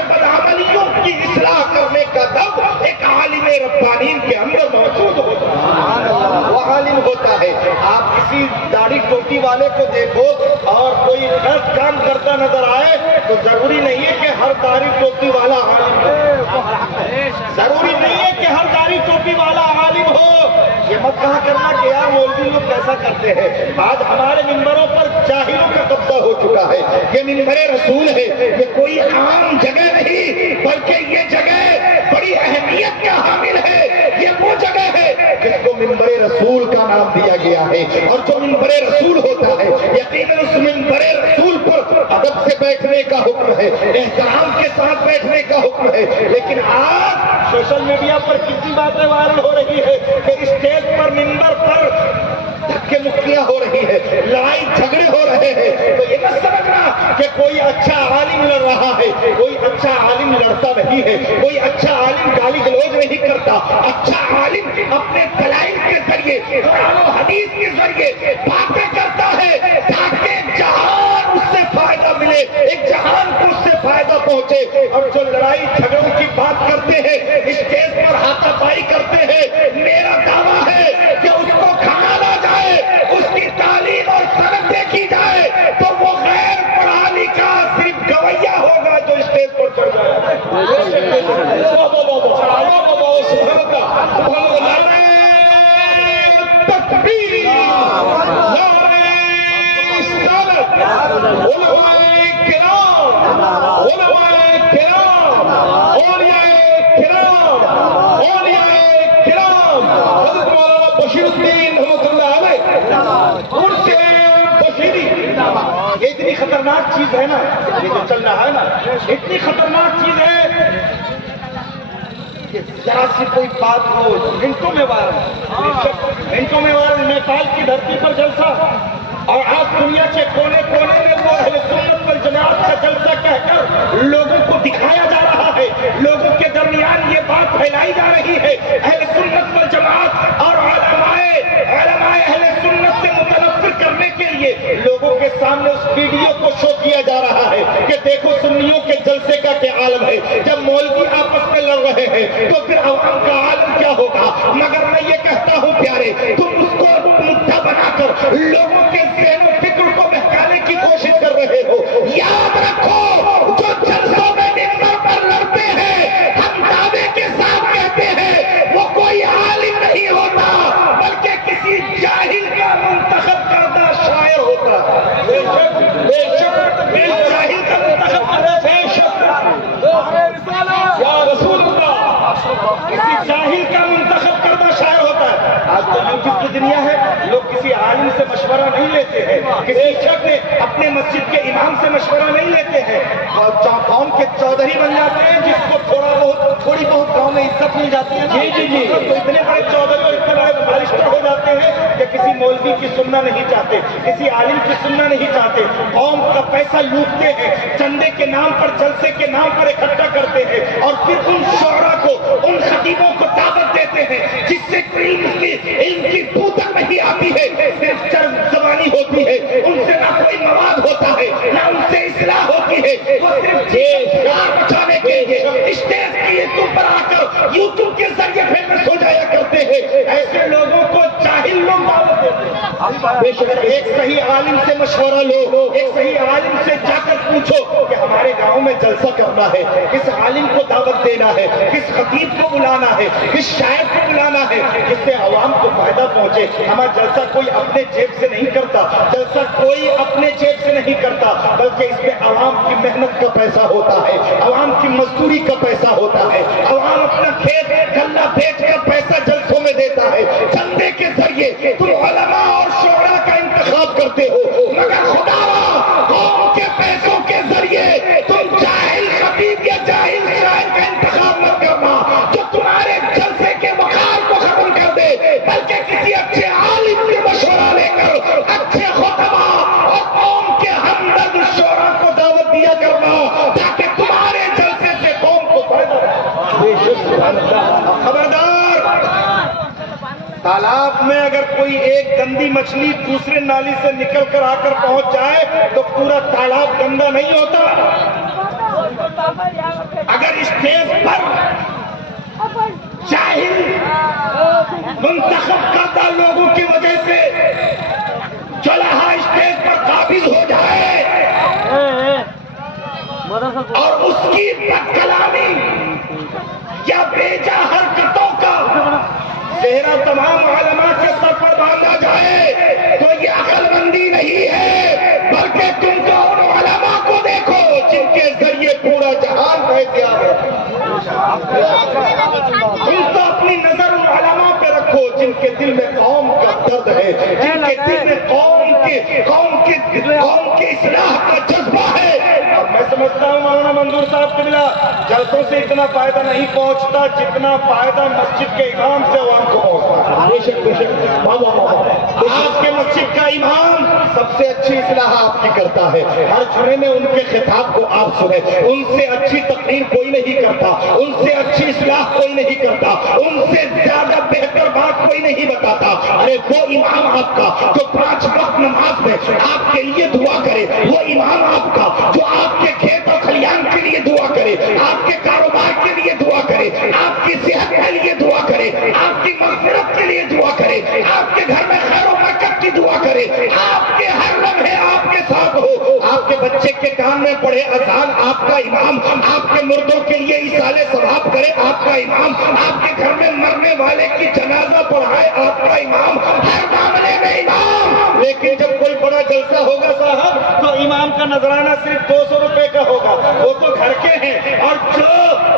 بدعملیوں کی اصلاح کرنے کا درد ایک عالم ربانی کے اندر موجود ہوتا ہے، وہ عالم ہوتا ہے۔ آپ کسی داڑھی ٹوپی والے کو دیکھو اور کوئی غلط کام کرتا نظر آئے تو ضروری نہیں ہے کہ ہر داڑھی ٹوپی والا عالم ہو، ضروری نہیں ہے کہ ہر داڑھی ٹوپی والا عالم ہو۔ یہ مت کہا کرنا کہ یار مولوی لوگ کیسا کرتے ہیں۔ آج ہمارے ممبروں پر جاہلوں کا قبضہ ہو چکا ہے۔ یہ ممبر رسول ہے، یہ کوئی عام جگہ نہیں بلکہ یہ جگہ بڑی اہمیت کا حامل ہے۔ یہ وہ جگہ ہے جس کو ممبر رسول کا نام دیا گیا ہے، اور جو ممبر رسول ہوتا ہے یقیناً اس ممبر رسول پر ادب سے بیٹھنے کا حکم ہے، احترام کے ساتھ بیٹھنے کا حکم ہے۔ لیکن آج سوشل میڈیا پر کتنی باتیں وائرل ہو رہی ہے کہ اسٹیج پر ممبر پر دھکے مکیاں ہو رہی ہے، لڑائی جھگڑے ہو رہے ہیں۔ تو یہ نہ سمجھنا کہ کوئی اچھا عالم لڑ رہا ہے، کوئی اچھا عالم لڑتا نہیں ہے، کوئی اچھا عالم گالی گلوچ نہیں کرتا۔ اچھا عالم اپنے دلائل کے ذریعے، قرآن و حدیث کے ذریعے باتیں کرتا ہے تاکہ ایک جہان اس سے فائدہ ملے، ایک جہان کو اس سے فائدہ پہنچے۔ اور جو لڑائی جھگڑوں کی بات کرتے ہیں، اسٹیج پر ہاتھا پائی کرتے ہیں، میرا دعویٰ ہے کہ اس کو کھانا جائے، اس کی تعلیم اور سند دیکھی جائے تو وہ غیر پڑھا لکھا صرف گویا ہوگا جو اسٹیج پر چڑھ جائے۔ یہ اتنی خطرناک چیز ہے نا، یہ جو چل رہا ہے نا، اتنی خطرناک چیز ہے کہ ذرا سی کوئی بات ہو منٹوں میں وائرل، نیپال کی دھرتی پر جلسہ، اور آج دنیا کے کونے کونے میں وہ اہل سنت والجماعت کا جلسہ کہہ کر لوگوں کو دکھایا جا رہا ہے، لوگوں کے درمیان یہ بات پھیلائی جا رہی ہے۔ اہل سنت والجماعت اور علماء اہل سنت سے متنفر کرنے کے لیے لوگوں کے سامنے اس ویڈیو کو شو کیا جا رہا ہے کہ دیکھو سنیوں کے جلسے کا کیا عالم ہے، جب مولوی آپس میں لڑ رہے ہیں تو پھر عوام کا عالم کیا ہوگا۔ مگر میں یہ کہتا ہوں پیارے، تم اس کو مدعا بنا کر لوگوں کے ذہن و فکر کو بہکانے کی کوشش کر رہے ہو۔ یاد رکھو، جو جلسوں میں منبر پر لڑتے ہیں، ہم دعوے کے ساتھ کہتے ہیں، وہ کوئی عالم نہیں ہوتا بلکہ کسی جاہل کا منتخب کردہ شاعر ہوتا ہے۔ بے شک جاہل کا منتخب کردہ یا رسول اللہ، کسی جاہل کا منتخب کردہ شاعر ہوتا ہے۔ آج تو یوٹیوب کی دنیا ہے، لوگ کسی عالم سے مشورہ نہیں لیتے ہیں، کسی شخص نے اپنے مسجد کے امام سے مشورہ نہیں لیتے ہیں، اور قوم کے چودھری بن جاتے ہیں، جس کو تھوڑی بہت گاؤں میں عزت مل جاتی ہے نا، تو اتنے بڑے چودھری اور اتنے بڑے بارشٹر ہو جاتے ہیں کہ کسی مولوی کی سننا نہیں چاہتے، کسی عالم کی سننا نہیں چاہتے، قوم کا پیسہ لوٹتے ہیں، چندے کے نام پر، جلسے کے نام پر اکٹھا کرتے ہیں، اور پھر ان شعراء کو، ان خطیبوں کو دعوت دیتے ہیں جس سے علم کی بو تک نہیں آتی ہے، صرف چرب زبانی ہوتی ہے، ان سے نہ کوئی مواد ہوتا ہے، نہ ان سے اصلاح ہوتی ہے، وہ صرف بچانے کے لیے اسٹیج کی تم پر آ کر یوٹیوب کے ذریعے فیمس ہو جایا کرتے ہیں۔ ایسے لوگوں کو جاہل لوگ دعوت دیتے ہیں۔ بے شک ایک صحیح عالم سے مشورہ لو، ایک صحیح عالم سے جا کر پوچھو کہ ہمارے گاؤں میں جلسہ کرنا ہے، کس عالم کو دعوت دینا ہے، کس خطیب کو بلانا ہے، کس شاعر کو بلانا ہے، جس سے عوام کو فائدہ پہنچے۔ ہمارا جلسہ کوئی اپنے جیب سے نہیں کرتا، جلسہ کوئی اپنے جیب سے نہیں کرتا، بلکہ اس میں عوام کی محنت کا پیسہ ہوتا ہے، عوام کی مزدوری کا پیسہ ہوتا ہے، عوام اپنا کھیت غلہ بیچ کر پیسہ جلسوں میں دیتا ہے۔ چندے کے ذریعے تم علماء اور شعراء کا انتخاب کرتے ہو، مگر خدا قوم کے پیسوں کے ذریعے تم جاہل خطیب یا جاہل شاعر کا انتخاب مت کرنا جو تمہارے جلسے کے وقار کو ختم کر دے، بلکہ کسی اچھے عالم سے مشورہ لے کر اچھے خطبہ اور قوم کے ہمدرد شعراء کو دعوت دیا کرنا تاکہ تمہارے جلسے سے قوم کو فائدہ ہو۔ خبردار، تالاب میں اگر کوئی ایک گندی مچھلی دوسرے نالی سے نکل کر آ کر پہنچ جائے تو پورا تالاب گندا نہیں ہوتا۔ اگر اسٹیج پر جاہل منتخب کردہ لوگوں کی وجہ سے جلحا اسٹیج پر قابض ہو جائے اور اس کی بد کلامی یا بیجا حرکتوں کا چہرہ تمام علماء کے سر پر باندھا جائے تو یہ عقل مندی نہیں ہے، بلکہ تم تو ان علماء کو دیکھو جن کے ذریعے پورا جہان احتیاط ہے۔ تم تو اپنی نظر ان علماء پہ رکھو جن کے دل میں قوم کا درد ہے، جن کے دل میں قوم کی اصلاح کا جذبہ ہے۔ اور میں سمجھتا ہوں مولانا منظور صاحب کو ملا جلسوں سے اتنا فائدہ نہیں پہنچتا جتنا فائدہ مسجد کے امام سے عوام کو پہنچتا ہے۔ آپ کے مسجد کا امام سب سے اچھی اصلاح آپ کی کرتا ہے، ہر جمعے میں ان کے خطاب کو آپ سنیں، ان سے اچھی تقریر کوئی نہیں کرتا، ان سے اچھی اصلاح کوئی نہیں کرتا، ان سے زیادہ بہتر بات کوئی نہیں بتاتا۔ ارے وہ امام آپ کا جو 5 وقت نماز میں آپ کے لیے دعا کرے، وہ امام آپ کا جو آپ کے کھیت اور کھلیان کے لیے دعا کرے، آپ کے کاروبار کے لیے دعا کرے، آپ کی صحت کے لیے دعا کرے، آپ کی مغفرت کے لیے دعا کرے، آپ کے گھر میں خیر و برکت کی دعا کرے، آپ کے ہر لمحے آپ کے ساتھ ہو، آپ کے بچے کے کان میں پڑھے اذان آپ کا امام، آپ کے مردوں کے لیے ایصال ثواب کرے آپ کا امام، آپ کے گھر میں مرنے والے کی جنازہ پڑھائے آپ کا امام، ہر معاملے میں امام۔ لیکن جب کوئی بڑا جلسہ ہوگا صاحب تو امام کا نذرانہ صرف 200 روپے کا ہوگا، وہ تو گھر کے ہیں، اور جو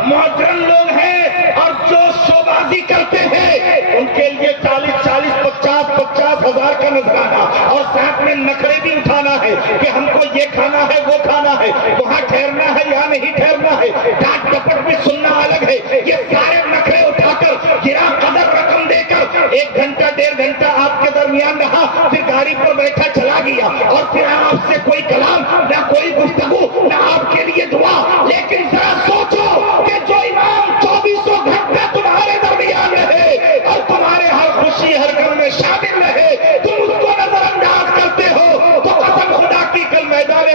ماڈرن لوگ ہیں اور جو شوبازی کرتے ہیں ان کے لیے 40 50 ہزار کا نذرانہ، اور ساتھ میں نخرے بھی اٹھانا ہے کہ ہم کو یہ کھانا ہے وہ کھانا ہے، وہاں ٹھہرنا ہے یا نہیں ٹھہرنا ہے، ڈاک ٹکٹ بھی سننا الگ ہے، یہ سارے نخرے اٹھا کر گرا قدر رقم دے کر 1 گھنٹہ 1.5 گھنٹہ آپ کے درمیان رہا، پھر گاڑی پر بیٹھا چلا گیا، اور پھر آپ سے کوئی کلام نہ کوئی گفتگو نہ آپ کے لیے دعا۔ لیکن ذرا سوچو کہ جو امام 2400 گھنٹے تمہارے درمیان رہے اور تمہارے ہر خوشی ہر غم میں شامل رہے، تم اس کو نظر انداز کرتے ہو تو قسم خدا کی کل میدان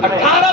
18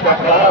18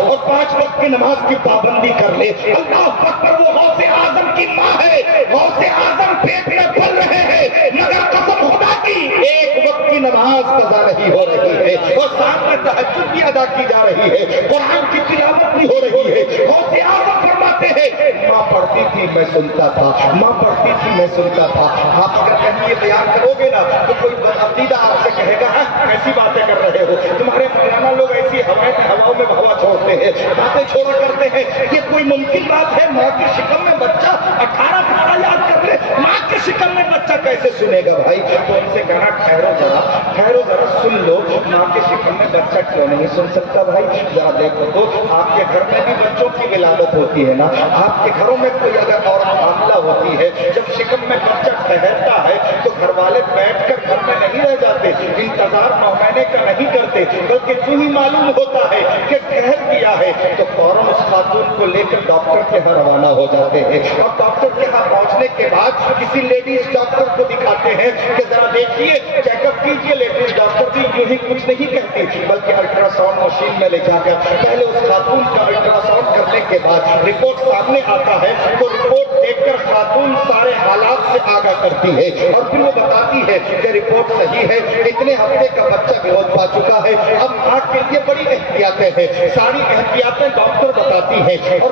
اور 5 وقت کی نماز کی پابندی کر لے، اللہ اکبر، وہ غوث اعظم کی ماں ہے، غوث اعظم پیٹ میں پل رہے ہیں مگر قسم خدا کی 1 وقت کی نماز قضا نہیں ہو رہی ہے اور سامنے تہجد بھی ادا کی جا رہی ہے، قرآن کی تلاوت بھی ہو رہی ہے۔ غوث اعظم فرماتے ہیں ماں پڑھتی تھی میں سنتا تھا، ماں پڑھتی تھی میں سنتا تھا۔ آپ اگر کہیں یہ بیان کرو گے نا تو کوئی بدعقیدہ آپ سے کہے گا ایسی باتیں کر رہے ہو، تمہارے مولانا لوگ ایسی ہواؤں میں ہوا چھوڑتے ہیں، باتیں چھوڑا کرتے ہیں، یہ کوئی ممکن بات ہے؟ ماں کے شکم میں بچہ 18 پارا یاد کر لے، ماں کے شکم میں بچہ کیسے سنے گا بھائی؟ تو ان سے کہنا ٹھہرو ذرا سن لو، ماں کے شکم میں بچہ کیوں نہیں سن سکتا بھائی؟ ذرا دیکھو تو آپ کے گھر میں بھی بچوں کی ولادت ہوتی ہے نا، آپ کے گھروں میں کوئی اگر عورت حاملہ ہوتی ہے، جب شکم میں بچہ ٹھہرتا ہے تو گھر والے بیٹھ کر گھر میں نہیں رہ جاتے، انتظار 9 مہینے کا نہیں کرتے، بلکہ جو ہی معلوم ہوتا ہے کہ ٹھہر گیا ہے تو فوراً اس خاتون کو لے کر ڈاکٹر کے یہاں روانہ ہو جاتے ہیں، اور ڈاکٹر کے یہاں پہنچنے کے بعد کسی لیڈیز ڈاکٹر کو دکھاتے ہیں کہ ذرا دیکھیے چیک اپ کیجیے۔ لیڈیز ڈاکٹر بھی یوں ہی کچھ نہیں کہتی بلکہ الٹرا ساؤنڈ مشین میں لے جا کر پہلے اس خاتون کا الٹرا ساؤنڈ کرنے کے بعد رپورٹ سامنے آتا ہے تو رپورٹ دیکھ کر خاتون سارے حالات سے آگاہ کرتی ہے اور پھر وہ بتاتی ہے کہ رپورٹ صحیح ہے، اتنے ہفتے کا بچہ گود پا چکا ہے۔ اب ماں کے لیے بڑی احتیاطیں ہیں، ساری احتیاطیں ڈاکٹر بتاتی ہے اور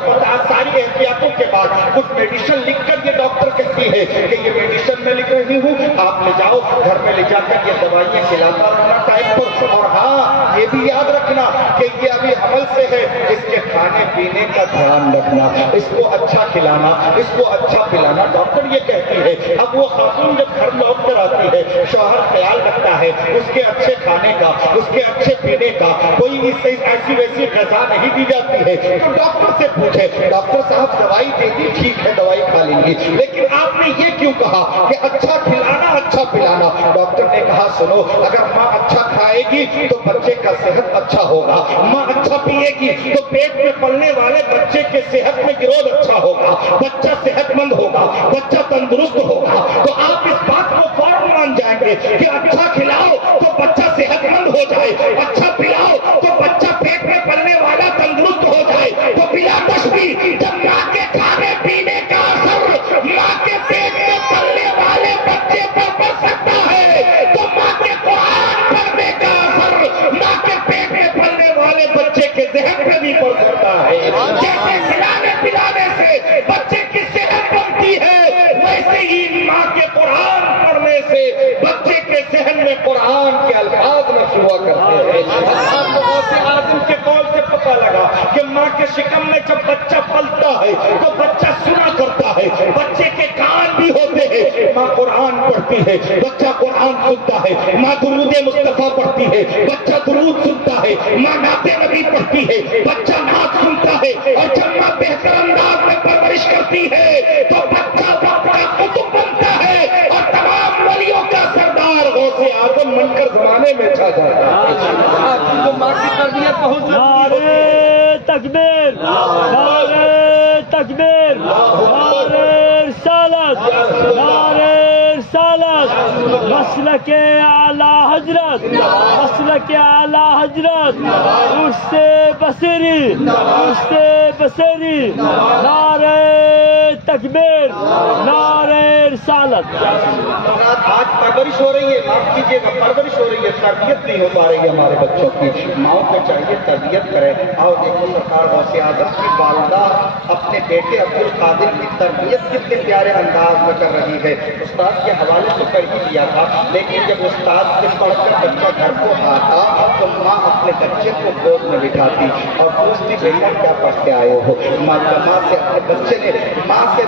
ساری احتیاطوں کے بعد کچھ میڈیسن لکھ کر یہ ڈاکٹر کہتی ہے کہ یہ میڈیسن میں لکھ رہی ہوں، آپ لے جاؤ گھر میں لے جا کر یہ دوائیاں کھلاتا رہنا ٹائم پر، اور ہاں یہ بھی یاد رکھنا کہ یہ ابھی حمل سے ہے، اس کے کھانے پینے کا دھیان رکھنا، اس کو اچھا کھلانا، اس کو اچھا پلانا، ڈاکٹر یہ کہتی ہے۔ اب وہ خاتون جب گھر لوٹ کر آتی ہے، شوہر خیال رکھتا ہے اس کے اچھے کھانے کا، اس کے اچھے پینے کا، کوئی ایسی ویسی غذا نہیں دی جاتی ہے تو ڈاکٹر سے پوچھے ڈاکٹر صاحب دوائی دے دی، ٹھیک ہے دوائی کھا لیں گی، لیکن آپ نے یہ کیوں کہا کہ اچھا کھلانا اچھا پلانا؟ ڈاکٹر نے کہا سنو، اگر ماں اچھا کھائے گی تو بچے کا صحت اچھا ہوگا، ماں اچھا پیے گی تو پیٹ میں پلنے والے بچے کے صحت میں گروتھ اچھا ہوگا، بچہ صحت مند ہوگا، بچہ تندرست ہوگا۔ تو آپ اس بات کو فوراً مان جائیں گے کہ اچھا کھلاؤ تو بچہ صحت مند ہو جائے، اچھا پلاؤ تو بچہ پیٹ میں پلنے والا تندرست ہو جائے۔ تو بلا تشبیہ جب ماں کے کھانے پینے کا اثر ماں کے پیٹ میں پلنے والے بچے پر پڑ سکتا ہے تو ماں کے قرآن پڑھنے کا اثر ماں کے پیٹ میں پلنے والے بچے کے ذہن پہ بھی پڑ سکتا ہے۔ جیسے کھلانے پلانے سے بچے کی صحت بنتی ہے، ویسے ہی ماں کے قرآن پڑھنے سے بچے کے ذہن میں قرآن کے الفاظ نقش ہوا کرتے ہیں۔ آپ کو غوث اعظم کے قول سے پتہ لگا کہ ماں کے شکم میں جب بچہ پلتا ہے تو بچہ سنا کرتا ہے، بچے کے کان بھی ہوتے ہیں، ماں قرآن پڑھتی ہے، بچہ قرآن سنتا ہے، ماں درود مصطفیٰ پڑھتی ہے، بچہ درود سنتا ہے، ماں نعت نبی پڑھتی ہے، بچہ نعت سنتا ہے، اور جب ماں بہتر انداز میں پرورش کرتی ہے تو بچہ وقت کا قطب بنتا ہے اور تمام ولیوں کا سردار غوث اعظم بن کر زمانے میں چھا جاتا ہے۔ تو ماں کی تربیت بہت نعرے تکبیر، نعرے تکبیر، نعرے رسالت، نعرے رسالت، مسلک اعلی حضرت، مسلک اعلی حضرت، اس سے بصری، اس سے بصری، نعرے تکبیر، نعرے رسالت۔ آج پرورش ہو رہی ہے، معاف کیجیے گا، پرورش ہو رہی ہے، تربیت نہیں ہو پا رہی ہے ہمارے بچوں کی۔ ماؤں کو چاہیے تربیت کرے۔ آؤ دیکھو سرکار غوث اعظم کی والدہ اپنے بیٹے عبدالقادر کی تربیت کتنے پیارے انداز میں کر رہی ہے۔ استاد کے حوالے سے کر ہی دیا تھا، لیکن جب استاد سے پڑھ کر بچہ گھر کو آتا تو ماں اپنے بچے کو گود میں بٹھاتی اور پوچھتی بیٹا کیا پڑھ کے آئے ہو؟ ماں سے اپنے بچے نے ماں سے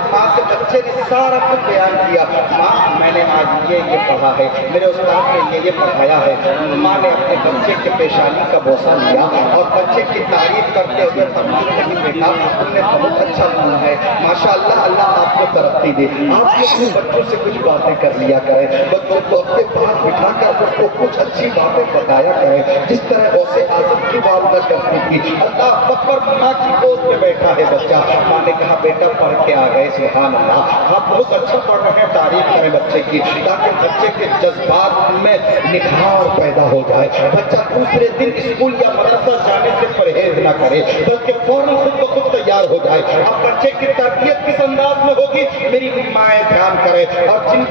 بچے نے سارا کچھ بیان کیا۔ ماں میں نے آج یہ پڑھا ہے، میرے استاد نے یہ پڑھایا ہے۔ ماں نے اپنے بچے کے پیشانی کا بوسہ لیا اور بچے کی تعریف کرتے ہوئے فرمانے لگی بیٹا تم نے بہت اچھا بنا ہے ماشاءاللہ. اللہ آپ کو ترقی دے. آپ بھی اپنے بچوں سے کچھ باتیں کر لیا کریں, بچوں کو اپنے پاس بٹھا کر اس کو کچھ اچھی باتیں بتایا کریں, جس طرح غوث اعظم کی والدہ کرتی تھی. اللہ اکبر, ماں کی گود میں بیٹھا ہے بچہ, ماں نے کہا بیٹا پڑھ کے آ گئے, سبحان اللہ, آپ بہت اچھا پڑھ رہے ہیں, تعریف کریں بچے کی, تاکہ بچے کے جذبات میں نکھار پیدا ہو جائے. بچہ دوسرے دن اسکول یا مدرسہ جانے سے پرہیز نہ کرے, بلکہ فوراً خود بخود تیار ہو جائے. اب بچے کی تربیت کس انداز میں ہوگی, میری مائیں دھیان کرے, اور جن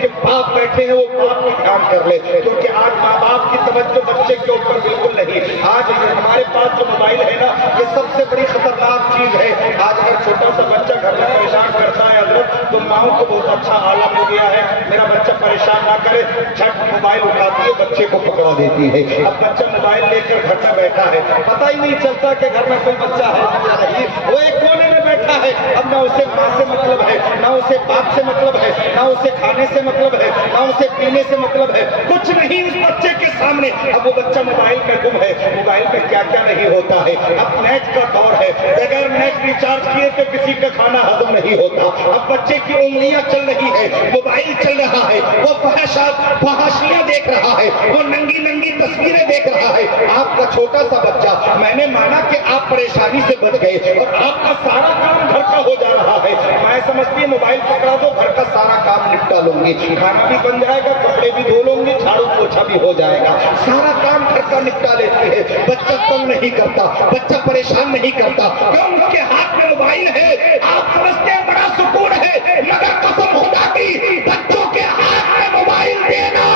کے باپ بیٹھے ہیں وہ باپ بھی دھیان کر لے, کیونکہ آج ماں باپ کی توجہ بچے کے اوپر بالکل نہیں. آج ہمارے پاس جو موبائل ہے نا, یہ سب سے بڑی خطرناک چیز ہے. آج اگر چھوٹا سا بچہ گھر میں پریشان کرتا ہے حضرت, تو ماؤں کو بہت اچھا عالم ہو گیا ہے, میرا بچہ پریشان نہ کرے, جھٹ موبائل اٹھاتی ہے, بچے کو پکڑا دیتی ہے. اب بچہ موبائل لے کر گھر میں بیٹھا ہے, پتہ ہی نہیں چلتا کہ گھر میں کوئی بچہ ہے یا نہیں, وہ ایک کونے میں بیٹھا ہے. اب نہ اسے ماں سے مطلب ہے, نہ اسے باپ سے مطلب ہے, نہ اسے کھانے سے مطلب ہے, نہ اسے پینے سے مطلب ہے, کچھ نہیں اس بچے کے سامنے. اب وہ بچہ موبائل میں گم ہے, موبائل میں کیا کیا نہیں ہوتا ہے. اب نیٹ کا دور ہے, بغیر نیٹ ریچارج کیے تو کسی کا کھانا ہضم نہیں ہوتا. اب بچے کی انگلیاں چل رہی ہے, موبائل چل رہا ہے, وہ فحاشیاں دیکھ رہا ہے, وہ ننگی ننگی تصویریں دیکھ رہا ہے. آپ کا چھوٹا سا بچہ, میں نے مانا کہ آپ پریشانی سے بچ گئے اور آپ کا سارا کام گھر کا ہو جا رہا ہے. میں سمجھتی ہے موبائل پکڑا دو, گھر کا سارا کام نپٹا لوں گی, کھانا بھی بن جائے گا, کپڑے بھی دھو لوں گی, جھاڑو پوچھا بھی ہو جائے گا, سارا کام گھر کا نپٹا لیتی ہے. بچہ تنگ نہیں کرتا, بچہ پریشان نہیں کرتا, کیوں اس کے ہاتھ میں موبائل ہے. آپ سمجھتے ہیں بڑا سکون ہے, مگر قسم خدا کی بچوں کے ہاتھ میں موبائل دینا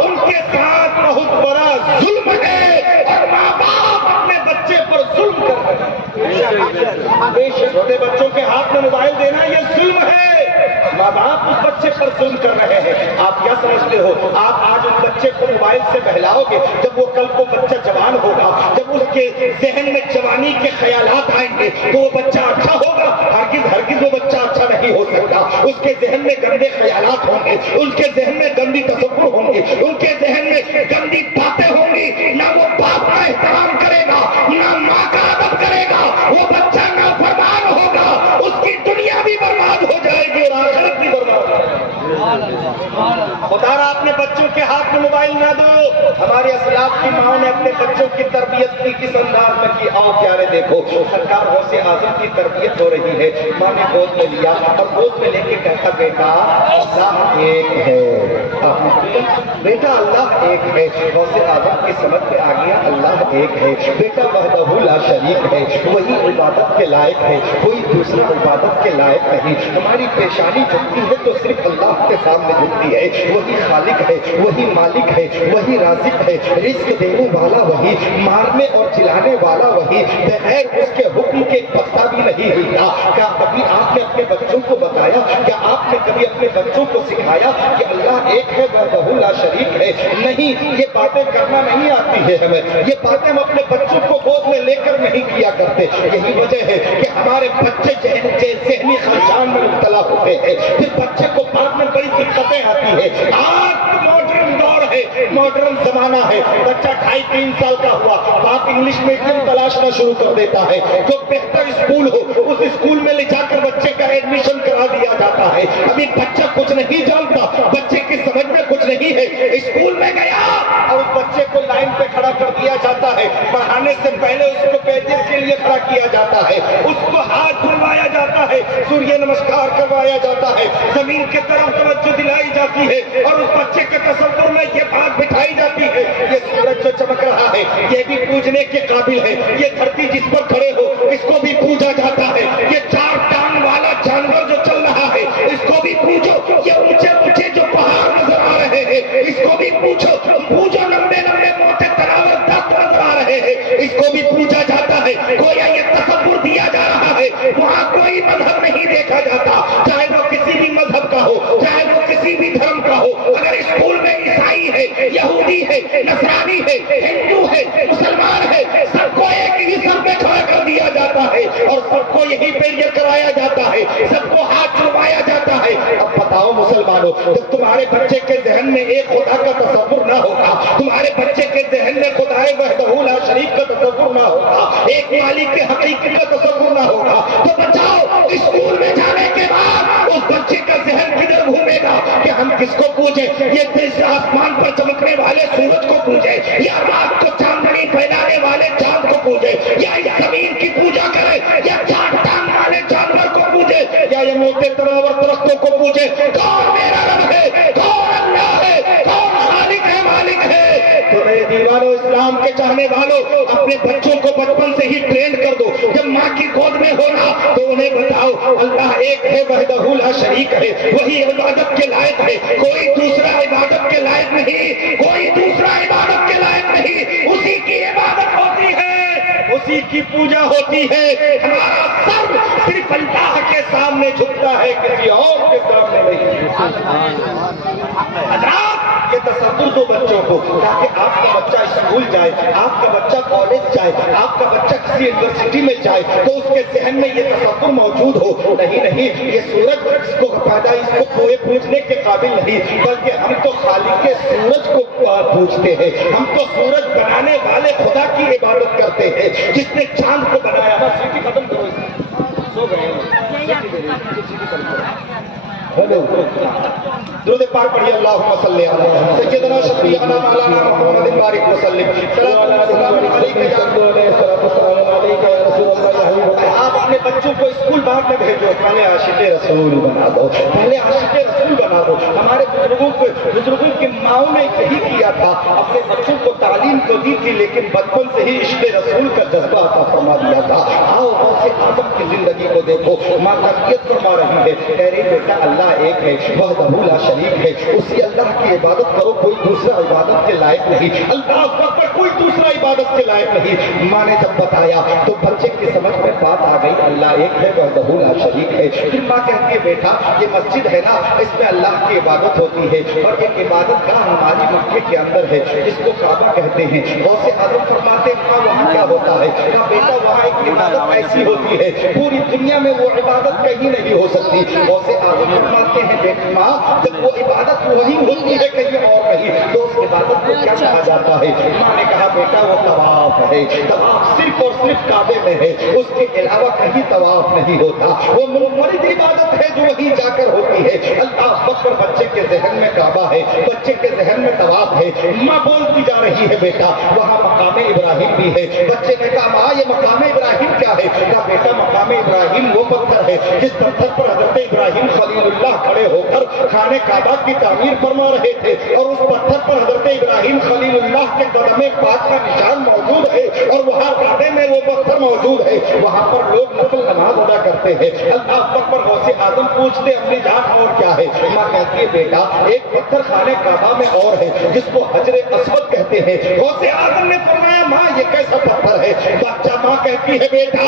ان کے ساتھ بہت بڑا ظلم ہے, اور ماں باپ اپنے بچے پر ظلم کر رہے ہیں. چھوٹے بچوں کے ہاتھ میں موبائل دینا یہ ظلم ہے, ماں باپ اس بچے پر ظلم کر رہے ہیں. آپ کیا سمجھتے ہو, آپ آج اس بچے کو موبائل سے بہلاؤ گے, جب وہ کل کو بچہ جوان ہوگا, جب اس کے ذہن میں جوانی کے خیالات آئیں گے, تو وہ بچہ اچھا ہوگا؟ ہرگز وہ بچہ اچھا نہیں ہو سکتا. اس کے ذہن میں گندے خیالات ہوں گے, ان کے ذہن میں گندی تصور ہوں گے, ان کے ذہن میں گندی باتیں ہوں گی. نہ وہ باپ کا احترام کرے گا, نہ ماں کا ادب کرے گا, وہ بچہ نافرمان ہوگا, اس کی دنیا بھی برباد ہو جائے گی اور آخرت بھی برباد ہو جائے گی. خدا را اپنے بچوں کے ہاتھ میں موبائل نہ دو. ہمارے اسلاف کی ماں نے اپنے بچوں کی تربیت کی کس انداز میں کی, آؤ پیارے دیکھو. سرکار غوث اعظم کی تربیت ہو رہی ہے, ماں نے گود میں لیا اور گود میں لے کے کہا بیٹا اللہ ایک ہے, بیٹا اللہ ایک ہے. غوث اعظم کی سمجھ میں آ گیا اللہ ایک ہے, بیٹا وحدہ لا شریک ہے, وہی عبادت کے لائق ہے, کوئی دوسرا عبادت کے لائق نہیں. ہماری پیشانی جھکتی ہے تو صرف اللہ کے سامنے جھکتی ہے. وہی خالق ہے, وہی مالک ہے, وہی رازق ہے, رزق دینے والا وہی, مارنے اور چلانے والا وہی, بغیر اس کے حکم کے پتا بھی نہیں ہلتا. کیا کبھی آپ نے اپنے بچوں کو بتایا, کیا آپ نے کبھی اپنے بچوں کو سکھایا کہ اللہ ایک ہے وحدہ لا شریک ہے؟ نہیں, یہ باتیں کرنا نہیں آتی ہے ہمیں, یہ باتیں ہم اپنے بچوں کو گود میں لے کر نہیں کیا کرتے. یہی وجہ ہے کہ ہمارے بچے ذہنی خلجان میں مبتلا ہوتے ہیں, پھر بچے کو بعد میں بڑی دقتیں آتی ہیں. آج ماڈرن دور ہے, ماڈرن زمانہ ہے, بچہ 2.5-3 سال کا ہوا, باپ انگلش میڈیم تلاشنا شروع کر دیتا ہے. جو بہتر اسکول ہو اس اسکول میں لے جا کر بچے کا ایڈمیشن کرا دیا جاتا ہے. ابھی بچہ کچھ نہیں جانتا, بچے کی سمجھ میں کچھ نہیں ہے, اسکول میں گیا اور اس بچے کو لائن پہ کھڑا کر دیا جاتا ہے. پڑھانے سے پہلے اس کو پیجز کے لیے کھڑا کیا جاتا ہے, اس کو ہاتھ دھلوایا جاتا ہے, سوریہ نمسکار کروایا جاتا ہے, زمین کی طرف توجہ دلائی جاتی ہے, اور اس بچے کے تصور میں یہ بات بٹھائی جاتی ہے یہ سورج جو چمک رہا ہے یہ بھی پوجنے کے قابل ہے, یہ دھرتی جس پر کھڑے ہو اس کو بھی پوجا جاتا ہے, یہ 4 ٹانگ والا جانور جو چل رہا ہے اس کو بھی پوجو, یہ اونچے اونچے جو پہاڑ نظر آ رہے ہیں اس کو بھی پوجو, لمبے لمبے موٹے تراوت دست نظر آ رہے ہیں اس کو بھی پوجا جاتا ہے. گویا یہ تصور دیا جا رہا ہے وہاں کوئی مذہب نہیں دیکھا جاتا, چاہے وہ کسی بھی مذہب کا ہو, چاہے وہ کسی بھی دھرم کا ہو. اگر اسکول میں عیسائی ہے, یہودی ہے, نصرانی ہے, ہندو ہے, مسلمان ہے, سب کو ایک ہی سر پہ کھڑا کر دیا جاتا ہے اور سب کو یہی پہ یہ کرایا جاتا ہے, سب کو ہاتھ چھڑوایا جاتا ہے. اب بتاؤ مسلمانوں, جب تمہارے بچے کے ذہن میں ایک خدا کا تصور نہ ہوگا, تمہارے بچے کے ذہن میں خدا وحدہ لا شریک کا تصور نہ ہوگا, ایک مالک کے حقیقت کا تصور نہ ہوگا, تو بچہ ہم کس کو پوجیں؟ یہ آسمان پر چمکنے والے سورج کو پوجیں، یا رات کو چاندنی پھیلانے والے چاند کو پوجیں، یا اس زمین کی پوجا کریں، یا چاند ٹانگ والے جانور کو پوجیں، یا یہ موٹے تناور درختوں کو پوجیں؟ کون میرا رب ہے؟ کون اللہ ہے؟ کون خالق ہے، مالک ہے؟ تو میرے دیوانوں، اسلام کے چاہنے والوں، اپنے بچوں کو بچپن سے ہی ٹرین کر دو، جب ماں کی گود میں ہونا تو انہیں بتاؤ اللہ ایک ہے، وحدہ لا شریک ہے، وہی عبادت کے لائق ہے، کوئی دوسرا عبادت کے لائق نہیں، کوئی دوسرا عبادت کے لائق نہیں، اسی کی عبادت ہوتی ہے، اسی کی پوجا ہوتی ہے، ہمارا سر صرف اللہ کے سامنے جھکتا ہے، کسی اور کے سامنے نہیں۔ حضرات یہ تصور دو بچوں کو، تاکہ آپ کا بچہ اسکول جائے، آپ کا بچہ کالج جائے، آپ کا بچہ کسی یونیورسٹی میں جائے تو اس کے ذہن میں یہ تصور موجود ہو، نہیں یہ سورج اس کو پیدا، اس کو کوئی پوجنے کے قابل نہیں، بلکہ ہم تو خالق کے سورج کو پوجتے ہیں، ہم تو سورج بنانے والے خدا کی عبادت کرتے ہیں جس نے چاند کو بنایا۔ بس سیٹی ختم کرو، سو گئے درود پاک پڑھیے، اللہم صلی علی سیدنا شفیعنا مولانا محمد بارک وسلم۔ آپ اپنے بچوں کو اسکول بعد میں بھیجو، پہلے عاشق رسول بنا دو، پہلے عاشق رسول بنا دو۔ ہمارے بزرگوں کی ماؤں نے یہی کیا تھا، اپنے بچوں کو تعلیم تو دی تھی لیکن بچپن سے ہی عشق رسول کا جذبہ عطا فرما دیا تھا۔ آؤ غوث اعظم کی زندگی کو دیکھو، ماں تربیت فرما رہی ہے، کہہ رہی بیٹا اللہ ایک ہے، وحدہ لا شریک ہے، اسی اللہ کی عبادت کرو، کوئی دوسرا عبادت کے لائق نہیں، اللہ اکبر، کوئی دوسرا عبادت کے لائق نہیں۔ ماں نے جب بتایا تو بچے کی سمجھ میں بات آ گئی، اللہ ایک ہے، وحدہ لا شریک ہے۔ پھر ماں کہتی ہے بیٹا یہ مسجد ہے نا، اس میں اللہ کی عبادت ہوتی ہے، اور ایک عبادت گاہ ہماری مکے کے اندر ہے جس کو کعبہ کہتے ہیں۔ غوث اعظم فرماتے ہیں وہاں کیا ہوتا ہے؟ کہا بیٹا وہاں ایک عبادت ایسی ہوتی ہے پوری دنیا میں وہ عبادت کہیں نہیں ہو سکتی۔ غوث اعظم فرماتے ہیں بیٹی ماں جب وہ عبادت وہی ہوتی ہے کہیں اور نہیں تو اس عبادت کو کیا کہا جاتا ہے؟ ماں نے کہا بیٹا وہ طواف ہے، طواف صرف اور صرف کعبے میں ہے، اس کے علاوہ کہیں طواف نہیں ہوتا، وہ منفرد عبادت ہے جو وہیں جا کر ہوتی ہے۔ اللہ اکبر، بچے کے ذہن میں کعبہ ہے، بچے کے ذہن میں طواف ہے، ماں بولتی جا رہی ہے بیٹا وہاں مقام ابراہیم بھی ہے۔ بچے نے کہا ماں یہ مقام ابراہیم کیا ہے؟ کہا بیٹا مقام ابراہیم وہ پتھر ہے جس پتھر پر حضرت ابراہیم خلیل اللہ کھڑے ہو کر خانہ کعبہ کی تعمیر فرما رہے تھے، اور اس پتھر پر حضرت ابراہیم خلیل اللہ کے قدم پاک کا نشان موجود ہے، اور وہاں کعبے میں وہ پتھر موجود ہے، وہاں پر لوگ نفل نماز ادا کرتے ہیں۔ اللہ اکبر، غوث اعظم پوچھتے اپنی جان اور کیا ہے؟ ماں کہتی ہے بیٹا ایک پتھر خانہ کعبہ میں اور ہے جس کو حجر اسود کہتے ہیں۔ غوث اعظم نے فرمایا ماں یہ کیسا پتھر ہے؟ بچہ ماں کہتی ہے بیٹا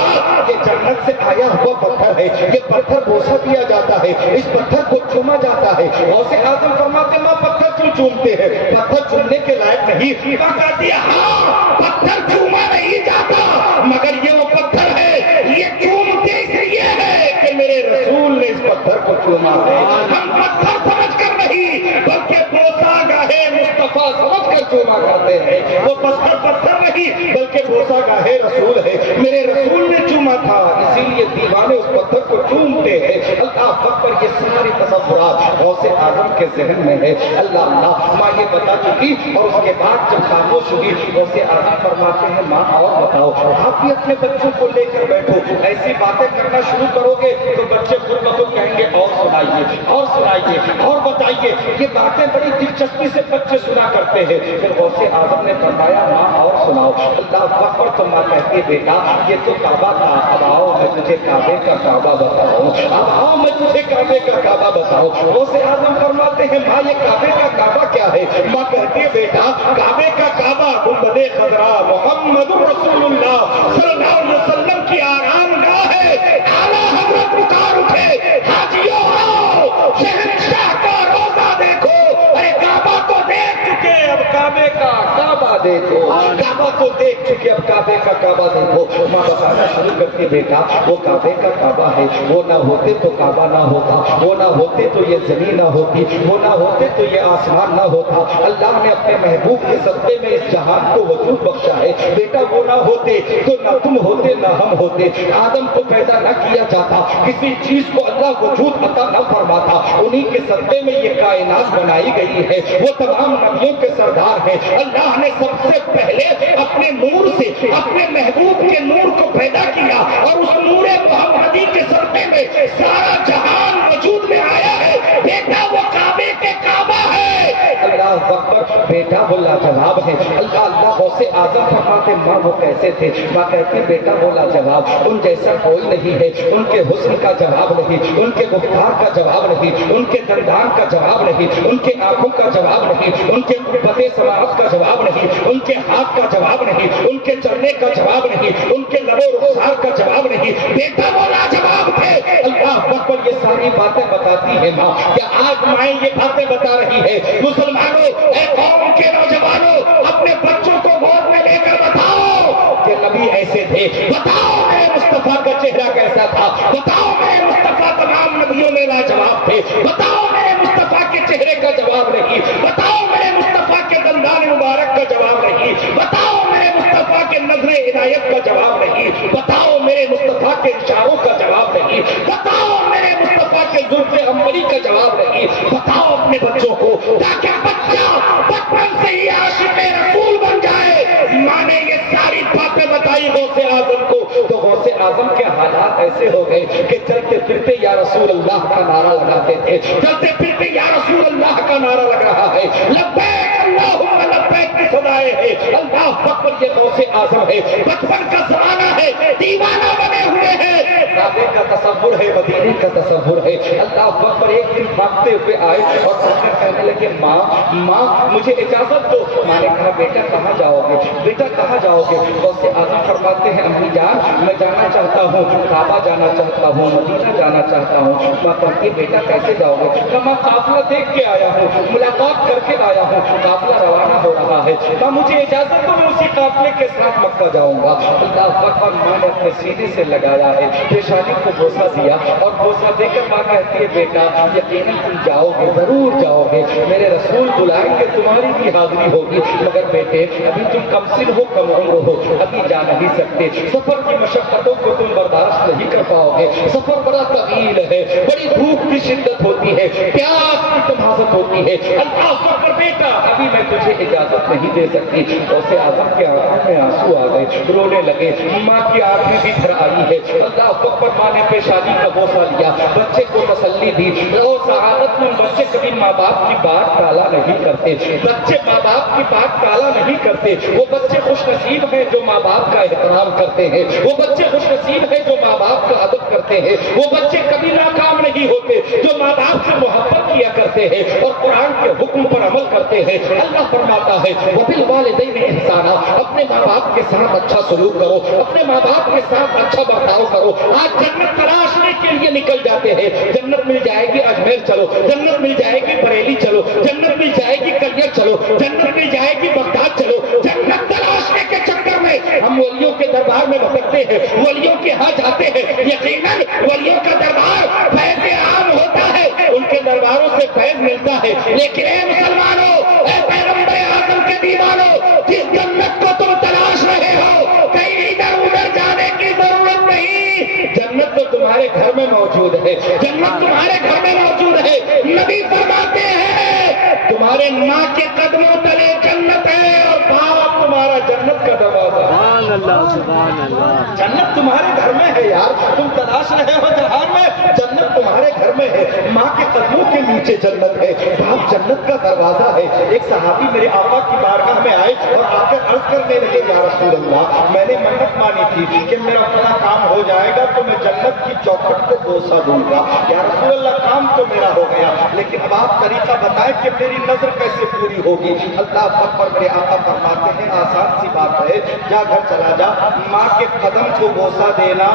یہ جنت سے آیا ہوا پتھر ہے، یہ پتھر بوسہ دیا جاتا ہے، اس پتھر کو چوما جاتا ہے۔ غوث اعظم فرماتے ماں پتھر کیوں چومتے ہیں؟ پتھر چومنے کے لائق نہیں۔ ماں کہتی ہے ہاں پتھر چوما نہیں جاتا مگر یہ وہ پتھر ہے، یہ چومتے اس لیے ہے کہ میرے رسول نے اس پتھر کو چوما ہے۔ ہم پتھر سمجھ کر نہیں بلکہ بوسہ گاہے مصطفیٰ سمجھ کر چوما کرتے ہیں۔ وہ پتھر پتھر نہیں بلکہ بوسہ گاہے رسول ہے، میرے رسول نے چوما تھا، اسی لیے دیوانے اس پتھر کو چومتے ہیں۔ اللہ اکبر، یہ ساری تصورات غوث اعظم کے ذہن میں ہے۔ اللہ ماں یہ بتا چکی، اور اس کے بعد جب خاموش ہوئی غوث اعظم فرماتے ہیں ماں اور بتاؤ، آپ بھی اپنے بچوں کو لے کر بیٹھو، ایسی باتیں کرنا شروع کرو گے تو بچے خود بخود کہیں گے اور سنائیے اور سنائیے اور بتائیے۔ یہ باتیں بڑی دلچسپی سے بچے سنا کرتے ہیں۔ پھر غوث اعظم نے فرمایا ماں اور سناؤ۔ اللہ اکبر، تو ماں کہتی بیٹا یہ تو کعبہ تھا، اب آؤ میں تجھے کعبے کا کعبہ بتاؤں، اب آؤ میں تجھے کعبے کا کعبہ بتاؤں۔ غوث اعظم فرماتے ہیں ماں یہ کعبے کا کعبہ کیا ہے؟ ماں کہتی ہے بیٹا کعبے کا کعبہ گنبد خضرا محمد رسول اللہ صلی اللہ علیہ وسلم کی آرام گاہ ہے۔ اعلیٰ حضرت پکار اٹھے حاجیوں آؤ شہنشاہ کا روزہ دیکھو، ارے کعبہ تو دیکھ چکے اب کعبے کا کعبہ دیکھو، کعبہ تو دیکھ چکے اب کعبے کعبے کا کعبہ دیکھو. ماں بتانا شروع کرتی بیٹا وہ کعبے کا کعبہ ہے, وہ نہ ہوتے تو کعبہ نہ ہوتا, وہ نہ ہوتے تو یہ زمین نہ ہوتی, وہ نہ ہوتے تو یہ آسمان نہ ہوتا. اللہ نے اپنے محبوب کے صدقے میں اس جہان کو وجود بخشا ہے. بیٹا وہ نہ ہوتے تو نہ تم ہوتے نہ ہم ہوتے. آدم کو پیدا نہ کیا جاتا, کسی چیز کو اللہ وجود عطا نہ فرماتا. انہی کے صدقے میں یہ کائنات بنائی گئی ہے. وہ تمام نبیوں کے سردار ہیں. اللہ نے سب سے پہلے اپنے نور سے اپنے محبوب کے نور کو پیدا کیا اور اس نور محمدی کے صدقے میں سارا جہان وجود میں آیا ہے. بیٹا وہ کعبے کے کعبہ ہے. اللہ اکبر. بیٹا وہ لاجواب ہے. اللہ غوث اعظم فرماتے ماں وہ کیسے تھے؟ ماں کہتی بیٹا وہ لاجواب, ان جیسا کوئی نہیں ہے. ان کے حسن کا جواب نہیں, ان کے گفتار کا جواب نہیں, ان کے دندان کا جواب نہیں, ان کے آنکھوں کا جواب نہیں, ان کے پتے سماعت کا جواب نہیں, ان کے ہاتھ کا جواب نہیں, ان کے چلنے کا جواب نہیں, ان کے لب و رخسار کا جواب نہیں. بیٹا وہ لاجواب تھے. اللہ اکبر. یہ ساری باتیں بتاتی ہے ماں. کیا آج مائیں یہ باتیں بتا رہی ہے؟ مسلمانوں, اے قوم کے نوجوانوں, اپنے بچوں کو گود میں لے کر بتاؤ کہ نبی ایسے تھے. بتاؤ میرے مصطفیٰ کا چہرہ کیسا تھا. بتاؤ میرے مصطفیٰ تمام نبیوں میں لاجواب تھے. بتاؤ میرے مصطفیٰ کے چہرے کا جواب نہیں. بتاؤ میرے مصطفیٰ کے دندان مبارک کا جواب نہیں. بتاؤ میرے مصطفیٰ کے نظر عنایت کا جواب نہیں. بتاؤ میرے مصطفیٰ کے اشاروں کا جواب نہیں. بتاؤ میرے مصطفیٰ کے زلف عنبری کا جواب نہیں. بتاؤ اپنے بچوں کو تاکہ بچہ بچپن سے ہی عاشق رسول بن جائے. ماں نے یہ ساری باتیں بتائی غوث اعظم کو, تو غوث اعظم کے حالات ایسے ہو گئے کہ چلتے پھرتے یا رسول اللہ کا نعرہ لگاتے تھے. چلتے پھرتے یا رسول اللہ کا نعرہ لگ رہا ہے. لبیک اللہم لبیک کی صدائیں ہیں. اللہ اکبر. یہ غوث اعظم ہے. بچپن کا زمانہ ہے, دیوانہ بنے ہوئے ہیں. کعبے کا تصور ہے, مدینے کا تصور ہے. اللہ اکبر. ایک دن بھاگتے ہوئے آئے اور کہنے لگے ماں ماں مجھے اجازت دو. ماں نے کہا بیٹا کہاں جاؤ گے, بیٹا کہاں جاؤ گے؟ غوث اعظم فرماتے ہیں امی جان میں جانا چاہتا ہوں, کعبہ جانا چاہتا ہوں, مدینہ جانا چاہتا ہوں. ماں کہتی بیٹا کیسے جاؤ گے؟ کہا ماں قافلہ دیکھ کے آیا ہوں, ملاقات کر کے آیا ہوں, قافلہ روانہ ہو رہا ہے. کہا مجھے اجازت دو, میں اسی قافلے کے ساتھ مکہ جاؤں گا. اللہ اکبر. ماں نے اپنے سینے سے لگایا ہے, پیشانی کو بوسہ دیا اور بوسہ دے کر ماں کہتی ہے بیٹا یقیناً تم جاؤ گے, ضرور جاؤ گے. میرے رسول بلائیں گے, تمہاری بھی حاضری ہوگی. مگر بیٹے ابھی تم کم سن ہو, کم عمر ہو, ابھی جا نہیں سکتے. سفر کی مشقتوں کو تم برداشت نہیں کر پاؤ گے. سفر بڑا طویل ہے, بڑی دھوپ کی شدت ہوتی ہے, پیاس کی تمہاست ہوتی ہے. اللہ اکبر. بیٹا ابھی میں تجھے اجازت نہیں دے سکتی. غوث اعظم کے آنکھوں میں آنسو آ گئے, رونے لگے. ماں کی آنکھیں بھی بھر آئی ہے. اللہ اکبر. ماں نے پیشانی کا بوسہ لیا, بچے کو تسلی دی. وہ سعادت میں بچے کبھی ماں باپ کی بات ٹالا نہیں کرتے. بچے ماں باپ کی بات ٹالا نہیں کرتے. وہ بچے خوش نصیب ہیں جو ماں باپ کا احترام کرتے ہیں. وہ بچے خوش نصیب ہیں جو ماں باپ کا ادب کرتے ہیں. وہ بچے کبھی ناکام نہیں ہوتے جو ماں باپ سے محبت کیا کرتے ہیں اور قرآن کے حکم پر عمل کرتے ہیں. اللہ فرماتا ہے وبالوالدین احسانا, اپنے ماں باپ کے ساتھ اچھا سلوک کرو, اپنے ماں باپ کے ساتھ اچھا برتاؤ کرو. آج جنت تلاشنے کے لیے نکل جاتے ہیں. جنت مل جائے گی اجمیر چلو, جنت مل جائے گی بریلی چلو, جنت مل جائے گی کلیئر چلو, جنت مل جائے گی بغداد چلو. جنت تلاشنے کے چکر میں ہم ولیوں کے دربار میں بھٹکتے ہیں, ولیوں کے ہاں جاتے ہیں. یقیناً ولیوں کا دربار فیض عام ہوتا ہے, ان کے درباروں سے فیض ملتا ہے. لیکن اے مسلمانوں, اے پیغمبر اعظم کے دیوانوں, جس جنت کو تم تلاش رہے ہو کہیں ادھر ادھر جانے کی ضرورت نہیں. جنت تو تمہارے گھر میں موجود ہے. جنت تمہارے گھر میں موجود ہے. نبی فرماتے ہیں تمہارے ماں کے قدموں تلے جنت ہے اور باپ تمہارا جنت کا دروازہ. سبحان اللہ, سبحان اللہ. جنت تمہارے گھر میں ہے یار, تم تلاش رہے ہو جہان میں, جنت تمہارے گھر میں ہے. ماں کے قدموں کے نیچے جنت ہے, باپ جنت کا دروازہ ہے. ایک صحابی میرے آقا کی بارگاہ میں آئے اور آ کر عرض کرنے لگے یا رسول اللہ میں نے منت مانی تھی کہ میرا اپنا کام ہو جائے گا تو میں جنت کی چوکھٹ کو بوسہ دوں گا. یا رسول اللہ کام تو میرا ہو گیا, لیکن اب آپ طریقہ بتائیں کہ میری نظر کیسے پوری ہوگی. اللہ اکبر. میرے آقا فرماتے ہیں آسان سی بات ہے, جا گھر چلا جا, ماں کے قدم کو بوسہ دینا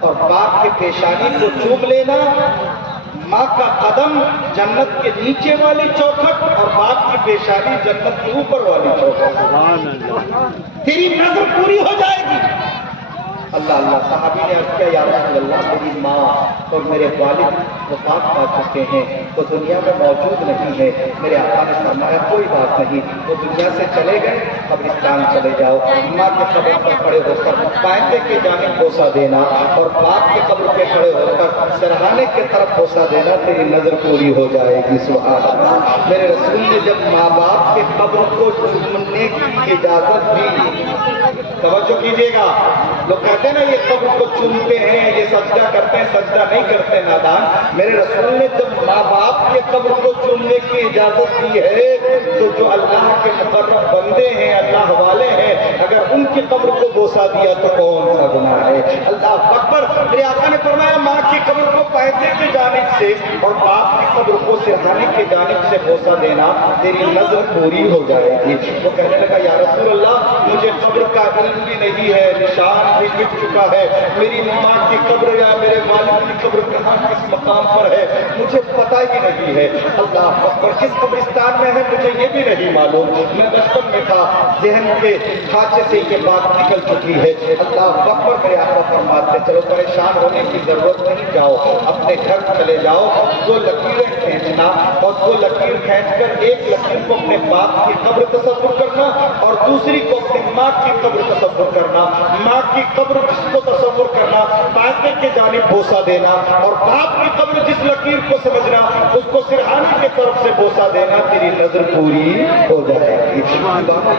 اور باپ کے پیشانی کو چوم لینا. ماں کا قدم جنت کے نیچے والی چوکھٹ اور باپ کی پیشانی جنت کے اوپر والی چوکھٹ. سبحان اللہ. تیری نظر پوری ہو جائے گی۔ اللہ اللہ، صحابی نے عرض کیا یا رسول اللہ میری ماں اور میرے والد وفات پا چکے ہیں، وہ دنیا میں موجود نہیں ہے۔ میرے آقا نے فرمایا کوئی بات نہیں، وہ دنیا سے چلے گئے، قبرستان چلے جاؤ، ماں کے قبر پر کھڑے ہو کر پائندے کی جانب بوسہ دینا اور باپ کے قبر پہ کھڑے ہو کر سرہانے کی طرف بوسہ دینا، تیری نظر پوری ہو جائے گی۔ سبحان اللہ۔ میرے رسول نے جب ماں باپ کے قبر کو چومنے کی اجازت دی، توجہ کیجیے گا، لوگ کہتے ہیں نا یہ قبر کو چومتے ہیں، یہ سجدہ کرتے ہیں، سجدہ نہیں کرتے نادان۔ میرے رسول نے جب ماں باپ کے قبر کو چومنے کی اجازت دی ہے تو جو اللہ کے مقرب بندے ہیں، اللہ والے ہیں، اگر ان کی قبر کو بوسہ دیا تو کون سا گناہ ہے؟ اللہ اکبر۔ میرے آقا نے فرمایا ماں کی قبر کو پائندے کی جانب سے اور باپ کی قبر کو سرہانے کی جانب سے بوسہ دینا، تیری نظر پوری ہو جائے گی۔ وہ کہنے لگا یا رسول اللہ مجھے قبر کا علم بھی نہیں ہے، نشان بھی مٹ چکا ہے، میری ماں کی قبر یا میرے والد کی قبر کہاں کس مقام پر ہے مجھے پتہ ہی نہیں ہے۔ اللہ اکبر، کس قبرستان میں ہے مجھے یہ بھی نہیں معلوم، میں بچپن میں تھا، ذہن کے کھانچے سے یہ بات نکل چکی ہے۔ اللہ اکبر۔ میرے آقا فرماتے چلو پریشان ہونے کی ضرورت نہیں، جاؤ اپنے گھر چلے جاؤ، دو لکیریں کھینچنا اور دو لکیر کھینچ کر ایک لکیر کو اپنے باپ کی قبر تصور کرنا اور دوسری کو اپنی ماں کی قبر تصور کرنا، ماں کی قبر جس کو تصور کرنا، پائندے کی جانب بوسہ دینا اور باپ کی قبر جس لکیر کو سمجھنا اس کو سرہانے کی طرف سے بوسہ دینا، تیری نظر پوری ہو جائے گی۔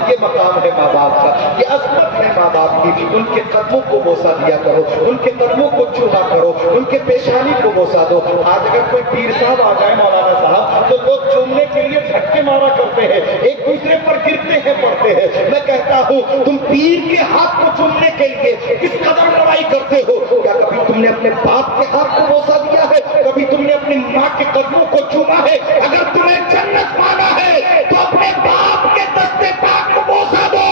یہ مقام ہے ماں باپ کا، یہ عظمت ہے ماں باپ کی۔ ان کے قدموں کو بوسہ دیا کرو، ان کے قدموں کو چوما کرو، ان کے پیشانی کو بوسہ دو۔ آج اگر کوئی پیر صاحب آ جائے، مولانا صاحب، تو لوگ چومنے کے لیے دھکے مارا کرتے ہیں، ایک دوسرے پر گرتے ہیں، پڑتے ہیں۔ میں کہتا ہوں تم پیر کے ہاتھ کو چومنے کے لیے کس قدر لڑائی کرتے ہو؟ کیا کبھی تم نے اپنے باپ کے ہاتھ کو بوسہ دیا ہے؟ کبھی تم نے اپنی ماں کے قدموں کو چوما ہے؟ اگر تمہیں جنت پانا ہے تو اپنے باپ کے دستے پاک کو بوسہ دو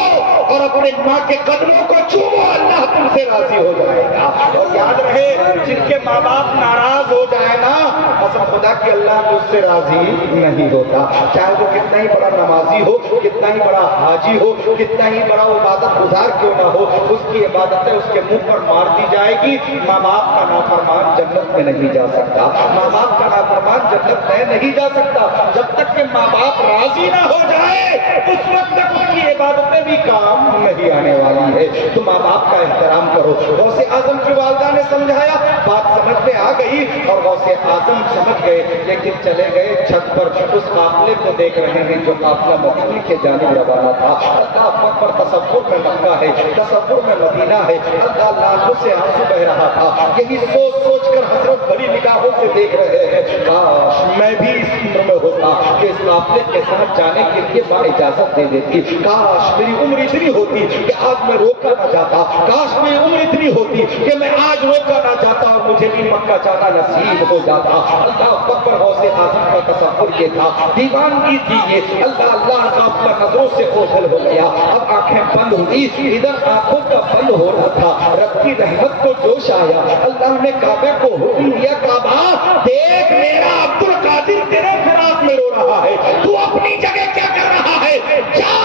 اور اپنے ماں کے قدموں کو چومو، اللہ تم سے راضی ہو جائے گا۔ اور یاد رہے جن کے ماں باپ ناراض ہو جائے نا، قسم خدا کی اللہ اس سے راضی نہیں ہوتا، چاہے وہ کتنا ہی بڑا نمازی ہو، کتنا ہی بڑا حاجی ہو، کتنا ہی بڑا عبادت گزار کیوں نہ ہو، اس کی عبادتیں اس کے منہ پر مار دی جائے گی۔ ماں باپ کا نافرمان جنت میں نہیں جا سکتا، ماں باپ کا نافرمان جنت میں نہیں جا سکتا۔ جب تک کہ ماں باپ راضی نہ ہو جائے اس وقت تک اس کی عبادتیں بھی کام نہیں آنے والی ہے۔ تو ماں باپ کا احترام کرو۔ غوث اعظم کی والدہ نے سمجھایا، بات سمجھ میں آ گئی اور غوث اعظم سمجھ گئے، لیکن چلے گئے چھت پر، اس قافلے کو دیکھ رہے ہیں جو قافلہ مدینے کے جانب روانہ تھا۔ اللہ اکبر، تصور میں مکہ ہے، تصور میں مدینہ ہے، اللہ آنکھوں سے آنسو بہ رہا تھا۔ یہی سوچ سوچ کر حضرت بڑی نگاہوں سے دیکھ رہے ہیں، کاش میں بھی اس عمر میں ہوتا کہ اس قافلے کے ساتھ جانے کے لیے ماں اجازت دے دیتی، کاش میری عمر اتنی ہوتی کہ آج میں روکا نہ جاتا، کاش میری عمر اتنی ہوتی کہ میں آج روکا نہ جاتا اور مجھے بھی مکہ جانا نصیب ہو جاتا۔ اللہ اکبر، غوث اعظم کا تصور یہ تھا، دیوانگی تھی یہ، اللہ اللہ کا اپنا نظروں سے اوجھل ہو گیا۔ اب آنکھیں بند ہوئی، ادھر آنکھوں کا بند ہو رہا تھا، رب کی رحمت کو جوش آیا، اللہ نے کعبے کو حکم دیا، کعبہ دیکھ میرا عبد القادر تیرے فراق میں رو رہا ہے، تو اپنی جگہ کیا کر رہا ہے؟ جا،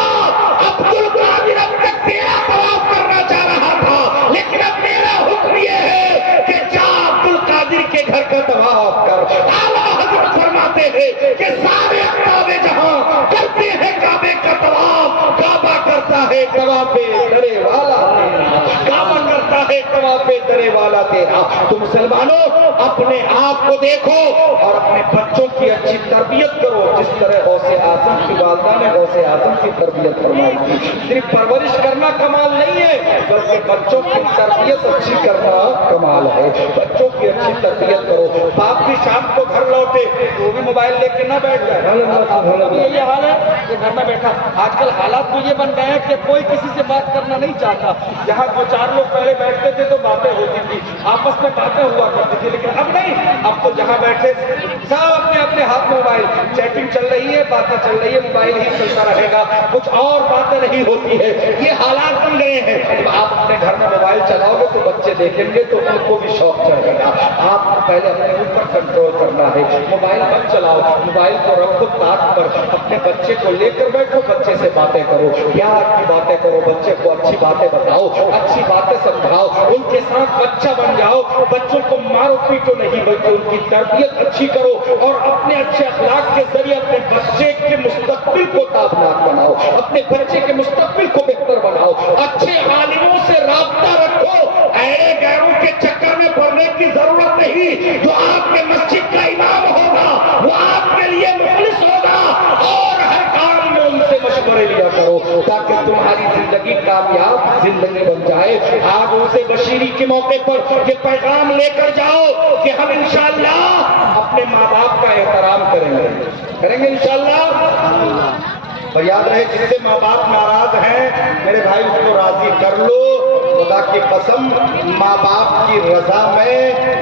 عبد القادر اب تک تیرا طواف کرنا چاہ رہا تھا، لیکن اب میرا حکم یہ ہے کہ جا عبد القادر کے گھر کا طواف کر۔ اعلیٰ حضرت فرماتے ہیں کہ سارے کعبے جہاں کرتے ہیں کعبے کا طواف، کعبہ کرتا ہے طواف درے والا تیرا، کعبہ کرتا ہے طواف درے والا تیرا۔ تو مسلمانوں اپنے آپ کو دیکھو اور اپنے بچوں کی اچھی تربیت کرو، جس طرح غوث اعظم کی والدہ نے غوث اعظم کی تربیت فرمائی تھی۔ صرف پرورش کرنا کمال نہیں ہے بلکہ بچوں کی تربیت اچھی کرنا کمال ہے۔ بچوں کی اچھی تربیت کرو۔ باپ بھی شام کو گھر لوٹے تو وہ بھی موبائل لے کے نہ بیٹھ جائے، یہ حال ہے کہ گھر میں بیٹھا۔ آج کل حالات تو یہ بن گئے ہیں کہ کوئی کسی سے بات کرنا نہیں چاہتا۔ جہاں دو چار لوگ پہلے بیٹھتے تھے تو باتیں ہوتی تھی، آپس میں باتیں ہوا کرتی تھی، لیکن اب نہیں، اب تو جہاں بیٹھے سب اپنے اپنے ہاتھ میں موبائل، چیٹنگ چل رہی ہے، باتیں چل رہی ہے، موبائل ہی چلتا رہے گا، کچھ اور باتیں نہیں ہوتی ہے۔ یہ حالات بن گئے ہیں۔ جب آپ اپنے گھر میں موبائل چلاؤ گے تو بچے دیکھیں گے تو ان کو بھی شوق چڑھے گا۔ آپ پہلے اپنے اوپر کنٹرول کرنا ہے. موبائل مت چلاؤ, موبائل کو رکھو تاک پر, اپنے بچے کو لے کر بیٹھو, بچے سے باتیں کرو, پیار کی باتیں کرو, بچے کو اچھی باتیں بتاؤ, اچھی باتیں سمجھاؤ, ان کے ساتھ بچہ بن جاؤ. بچوں کو مارو پیٹو نہیں بلکہ ان کی تربیت اچھی کرو اور اپنے اچھے اخلاق کے ذریعے اپنے بچے کے مستقبل کو تابناک بناؤ, اپنے بچے کے مستقبل کو بہتر بناؤ. اچھے عالموں سے رابطہ رکھو, ایڑے غیروں کے چکر میں پڑنے کی ضرورت نہیں. جو آپ کے مسجد کا امام ہوگا وہ آپ کے لیے مخلص ہوگا, اور ہر کام میں ان سے مشورے لیا کرو تاکہ تمہاری زندگی کامیاب زندگی بن جائے. آج ان سے بشیری کے موقع پر یہ پیغام لے کر جاؤ کہ ہم انشاءاللہ اپنے ماں باپ کا احترام کریں گے انشاءاللہ. اور یاد رہے, جس سے ماں باپ ناراض ہیں میرے بھائی اس کو راضی کر لو. خدا کی قسم, ماں باپ کی رضا میں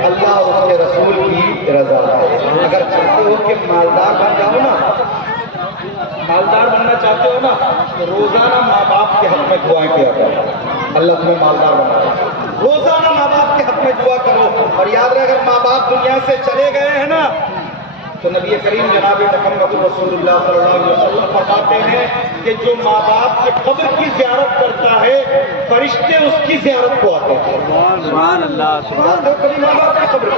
اللہ اور اس کے رسول کی رضا ہے. اگر چاہتے ہو کہ مالدار بن جاؤ نا, مالدار بننا چاہتے ہو نا, تو روزانہ ماں باپ کے حق میں دعائیں کیا کرو, اللہ تمہیں مالدار بنا. روزانہ ماں باپ کے حق میں دعا کرو. اور یاد رہے, اگر ماں باپ دنیا سے چلے گئے ہیں نا تو نبی کریم جناب محمد رسول اللہ صلی اللہ علیہ وسلم فرماتے ہیں کہ جو ماں باپ کے قبر کی زیارت کرتا ہے فرشتے اس کی زیارت کو آتے ہیں. سبحان اللہ. کبھی ماں باپ کی قبر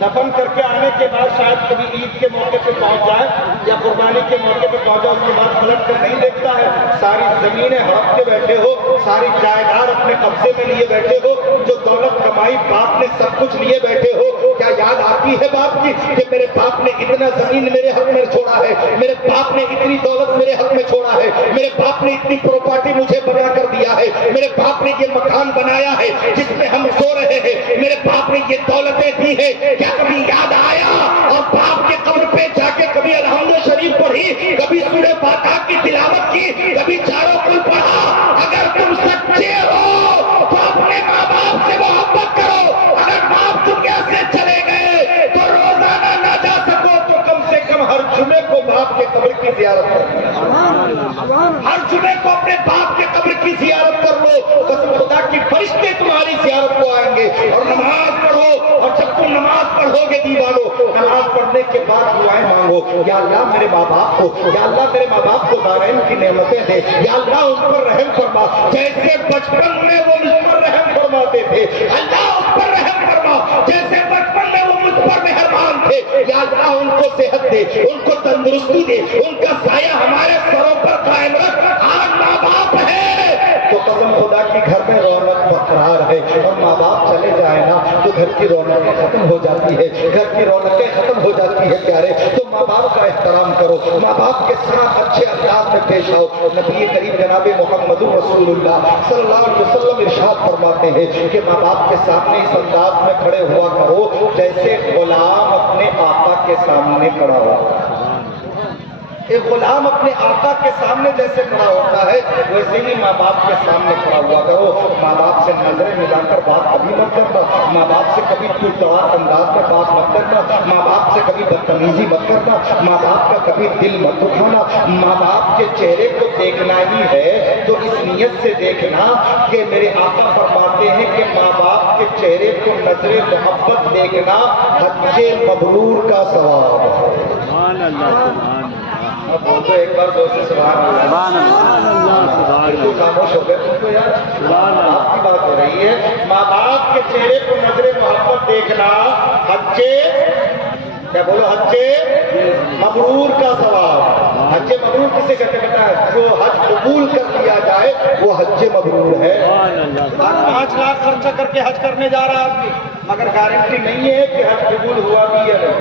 دفن کر کے آنے کے بعد شاید کبھی عید کے موقع پہ پہنچ جائے یا قربانی کے موقع پہ پہنچا, اس کے بعد پلٹ کر نہیں دیکھتا ہے. ساری زمینیں ہڑپ کے بیٹھے ہو, ساری جائیداد اپنے قبضے میں لیے بیٹھے ہو, جو دولت کمائی باپ نے سب کچھ لیے بیٹھے ہو, کیا یاد آتی ہے باپ کی کہ میرے باپ نے اتنا زمین میرے حق میں چھوڑا ہے, میرے باپ نے اتنی دولت میرے حق میں چھوڑا ہے, میرے باپ نے اتنی پراپرٹی مجھے بنا کر دیا ہے, میرے باپ نے یہ مکان بنایا ہے جس میں ہم سو رہے ہیں, میرے باپ نے یہ دولتیں دی ہے. کیا کبھی یاد آیا اور باپ کے قبر پہ جا کے کبھی الحمد شریف پڑھی, کبھی سورہ فاتحہ کی تلاوت کی, کبھی چاروں کل پڑھا؟ اگر تم سچے ہو تو اپنے ماں باپ سے محبت کرو. اگر باپ دنیا سے چلے گئے تو روزانہ نہ جا سکو تو کم سے کم ہر جمعے کو باپ کے قبر کی زیارت کرو. ہر جمعے کو اپنے باپ کے قبر کی زیارت کر لو, تو خدا کی فرشتے تمہاری زیارت کو آئیں گے. اور نماز پڑھو, اور جب تم نماز پڑھو گے دیوانو, نماز پڑھنے کے بعد دعائیں مانگو, یا اللہ میرے ماں باپ کو, یا اللہ میرے ماں باپ کو دارین کی نعمتیں دے, یا اللہ ان پر رحم فرما, جیسے بچپن میں وہ مجھ پر رحم فرماتے تھے, اللہ اس پر رحم فرما, جیسے بچپن میں وہ مجھ پر مہربان تھے, یا اللہ ان کو صحت دے, ان کو تندرستی دے, ان کا سایہ ہمارے سروں پر قائم رکھ. آج ماں باپ ہے تو قسم خدا کی گھر میں رونق برقرار ہے, اور ماں باپ چلے جائے نا تو گھر کی رونقیں ختم ہو جاتی ہے, گھر کی رونقیں ختم ہو جاتی ہے. پیارے, تو ماں باپ کا احترام کرو, ماں باپ کے ساتھ اچھے انداز میں پیش آؤ. نبی کریم جناب محمد رسول اللہ صلی اللہ علیہ وسلم ارشاد فرماتے ہیں کہ ماں باپ کے سامنے اس انداز میں کھڑے ہوا کرو جیسے غلام اپنے آقا کے سامنے کھڑا ہوا. ایک غلام اپنے آقا کے سامنے جیسے کھڑا ہوتا ہے ویسے ہی ماں باپ کے سامنے کھڑا ہوا کرو. ماں باپ سے نظریں ملا کر بات کبھی مت کرنا, ماں باپ سے کبھی تڑتڑاک انداز میں بات مت کرنا, ماں باپ سے کبھی بدتمیزی مت کرنا, ماں باپ کا کبھی دل مت دکھانا. ماں باپ کے چہرے کو دیکھنا ہی ہے تو اس نیت سے دیکھنا کہ میرے آقا فرماتے ہیں کہ ماں باپ کے چہرے کو نظر محبت دیکھنا حج مبرور کا ثواب ہے. سبحان اللہ. بول تو ایک بار دوست سبحان اللہ. بالکل خاموش ہو گئے تم کو یار, آپ کی بات ہو رہی ہے. ماں باپ کے چہرے کو نظر محبت دیکھنا حج, کیا بولو, حج مبرور کا ثواب. حج مبرور کسے کہتے ہیں؟ جو حج قبول کر لیا جائے وہ حج مبرور ہے. 5 لاکھ خرچہ کر کے حج کرنے جا رہا آدمی, مگر گارنٹی نہیں ہے کہ حج قبول ہوا بھی ہے,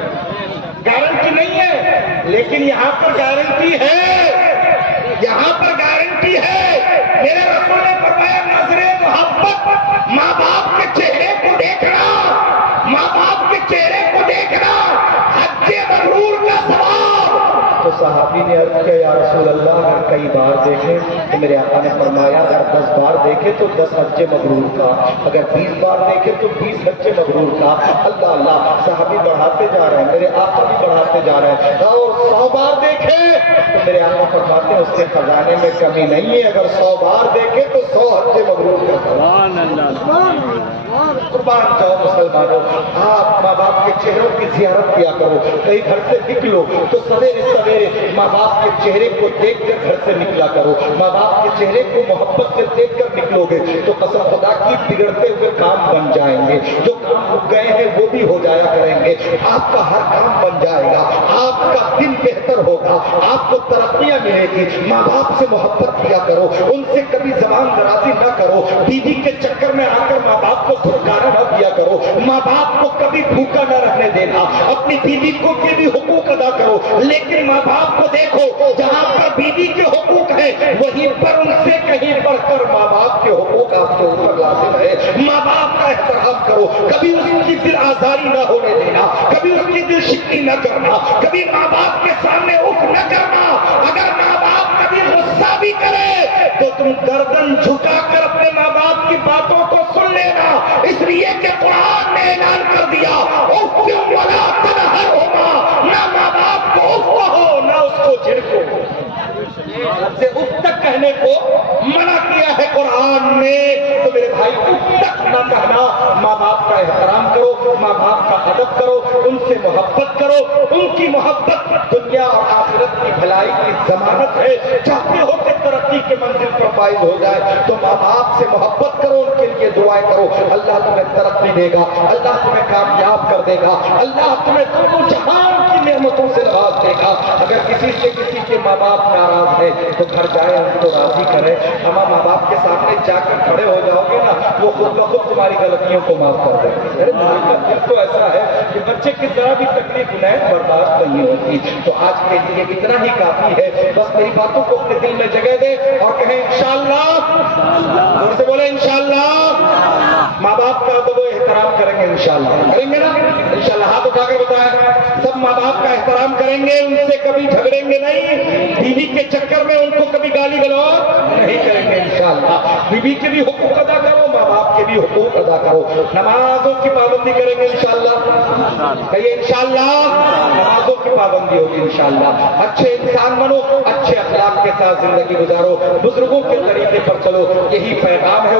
گارنٹی نہیں ہے. لیکن یہاں پر گارنٹی ہے, یہاں پر گارنٹی ہے. میرے رسول نے فرمایا نظر محبت, ماں باپ کے چہرے کو دیکھنا, ماں باپ کے چہرے کو دیکھنا حج مبرور کا ثواب. تو صحابی نے عرض کیا یا رسول اللہ اگر کئی بار دیکھیں تو میرے آقا نے فرمایا اگر 10 بار دیکھے تو 10 حج مبرور کا، اگر 20 بار دیکھے تو 20 حج مبرور کا۔ اللہ اللہ، صحابی بڑھاتے جا رہے ہیں، میرے آقا بھی بڑھاتے جا رہے ہیں، اور 100 بار دیکھے تو میرے آقا فرماتے ہیں اس کے خزانے میں کمی نہیں ہے، اگر 100 بار دیکھے تو 100 حج مبرور کا۔ سبحان اللہ، قربان جاؤ مسلمانوں، آپ ماں باپ کے چہروں کی زیارت کیا کرو، کہیں گھر سے نکلو تو سویرے سویرے ماں باپ کے چہرے کو دیکھ کر گھر سے نکلا کرو، ماں باپ کے چہرے کو محبت سے دیکھ کر نکلو گے تو قسم خدا کی بگڑتے ہوئے کام بن جائیں گے، جو کام رک گئے ہیں وہ بھی ہو جایا کریں گے، آپ کا ہر کام بن جائے گا، آپ کا دن بہتر ہوگا، آپ کو ترقیاں ملے گی۔ ماں باپ سے محبت کیا کرو، ان سے کبھی زبان درازی نہ کرو، بیوی کے چکر میں آ کر ماں باپ کو دھتکارا نہ دیا کرو، ماں باپ کو کبھی بھوکا نہ رہنے دینا، اپنی بیوی کو کے بھی حقوق ادا کرو، لیکن ماں باپ کو دیکھو جہاں پر بیوی کے حقوق ہیں وہیں پر ان سے کہیں بڑھ کر ماں باپ کے حقوق آپ کے اوپر لازم ہے۔ ماں باپ کا احترام کرو، کبھی اس کی دل آزاری نہ ہونے دینا، کبھی اس کی دل شکنی نہ کرنا، کبھی ماں باپ کے سامنے اف نہ کرنا، اگر ماں باپ کبھی غصہ بھی کرے تو تم گردن جھکا کر اپنے ماں باپ کی باتوں کو سن لینا، اس لیے کہ قرآن نے اعلان کر دیا اف ولا تنہرہما، نہ ماں باپ کو اف کہو نہ اس کو جھڑکو، سے اف تک کہنے کو منع کیا ہے قرآن نے۔ تو میرے بھائی اف تک نہ کہنا، ماں باپ کا احترام کرو، ماں باپ کا ادب کرو، ان سے محبت کرو، ان کی محبت دنیا اور آخرت کی بھلائی کی ضمانت ہے۔ چاہتے ہو کہ ترقی کے منزل پر فائز ہو جائے تو ماں باپ سے محبت کرو، ان کے لیے دعائیں کرو، اللہ تمہیں ترقی دے گا، اللہ تمہیں کامیاب کر دے گا، اللہ تمہیں دونوں جہان کی نعمتوں سے نواز دے گا۔ اگر کسی سے کسی کے ماں باپ ناراض ہے تو گھر جائے ان کو راضی کرے، ہم ماں باپ کے سامنے جا کر کھڑے ہو جاؤ گے نا وہ خود بخود تمہاری غلطیوں کو معاف کر دیں گے۔ دل تو ایسا ہے کہ بچے کی ذرا بھی تکلیف انہیں برداشت نہیں ہوتی۔ تو آج کے لیے اتنا ہی کافی ہے، بس میری باتوں کو اپنے دل میں جگہ دے اور کہیں انشاءاللہ، زور سے بولے انشاءاللہ، ماں باپ کا ادب و احترام کریں گے، انشاءاللہ کریں گے نا، انشاءاللہ ہاتھ اٹھا کر بتائیں سب ماں باپ کا احترام کریں گے، ان سے کبھی جھگڑیں گے نہیں، بیوی کے چکر میں ان کو کبھی گالی گلوچ نہیں کریں گے، انشاءاللہ بیوی کے بھی حقوق ادا کرو، ماں باپ کے بھی حقوق ادا کرو، نمازوں کی پابندی کریں گے انشاءاللہ، کہیے انشاءاللہ نمازوں کی پابندی ہوگی انشاءاللہ، اچھے انسان بنو، اچھے اخلاق کے ساتھ زندگی گزارو، بزرگوں کے طریقے پر چلو، یہی پیغام ہے۔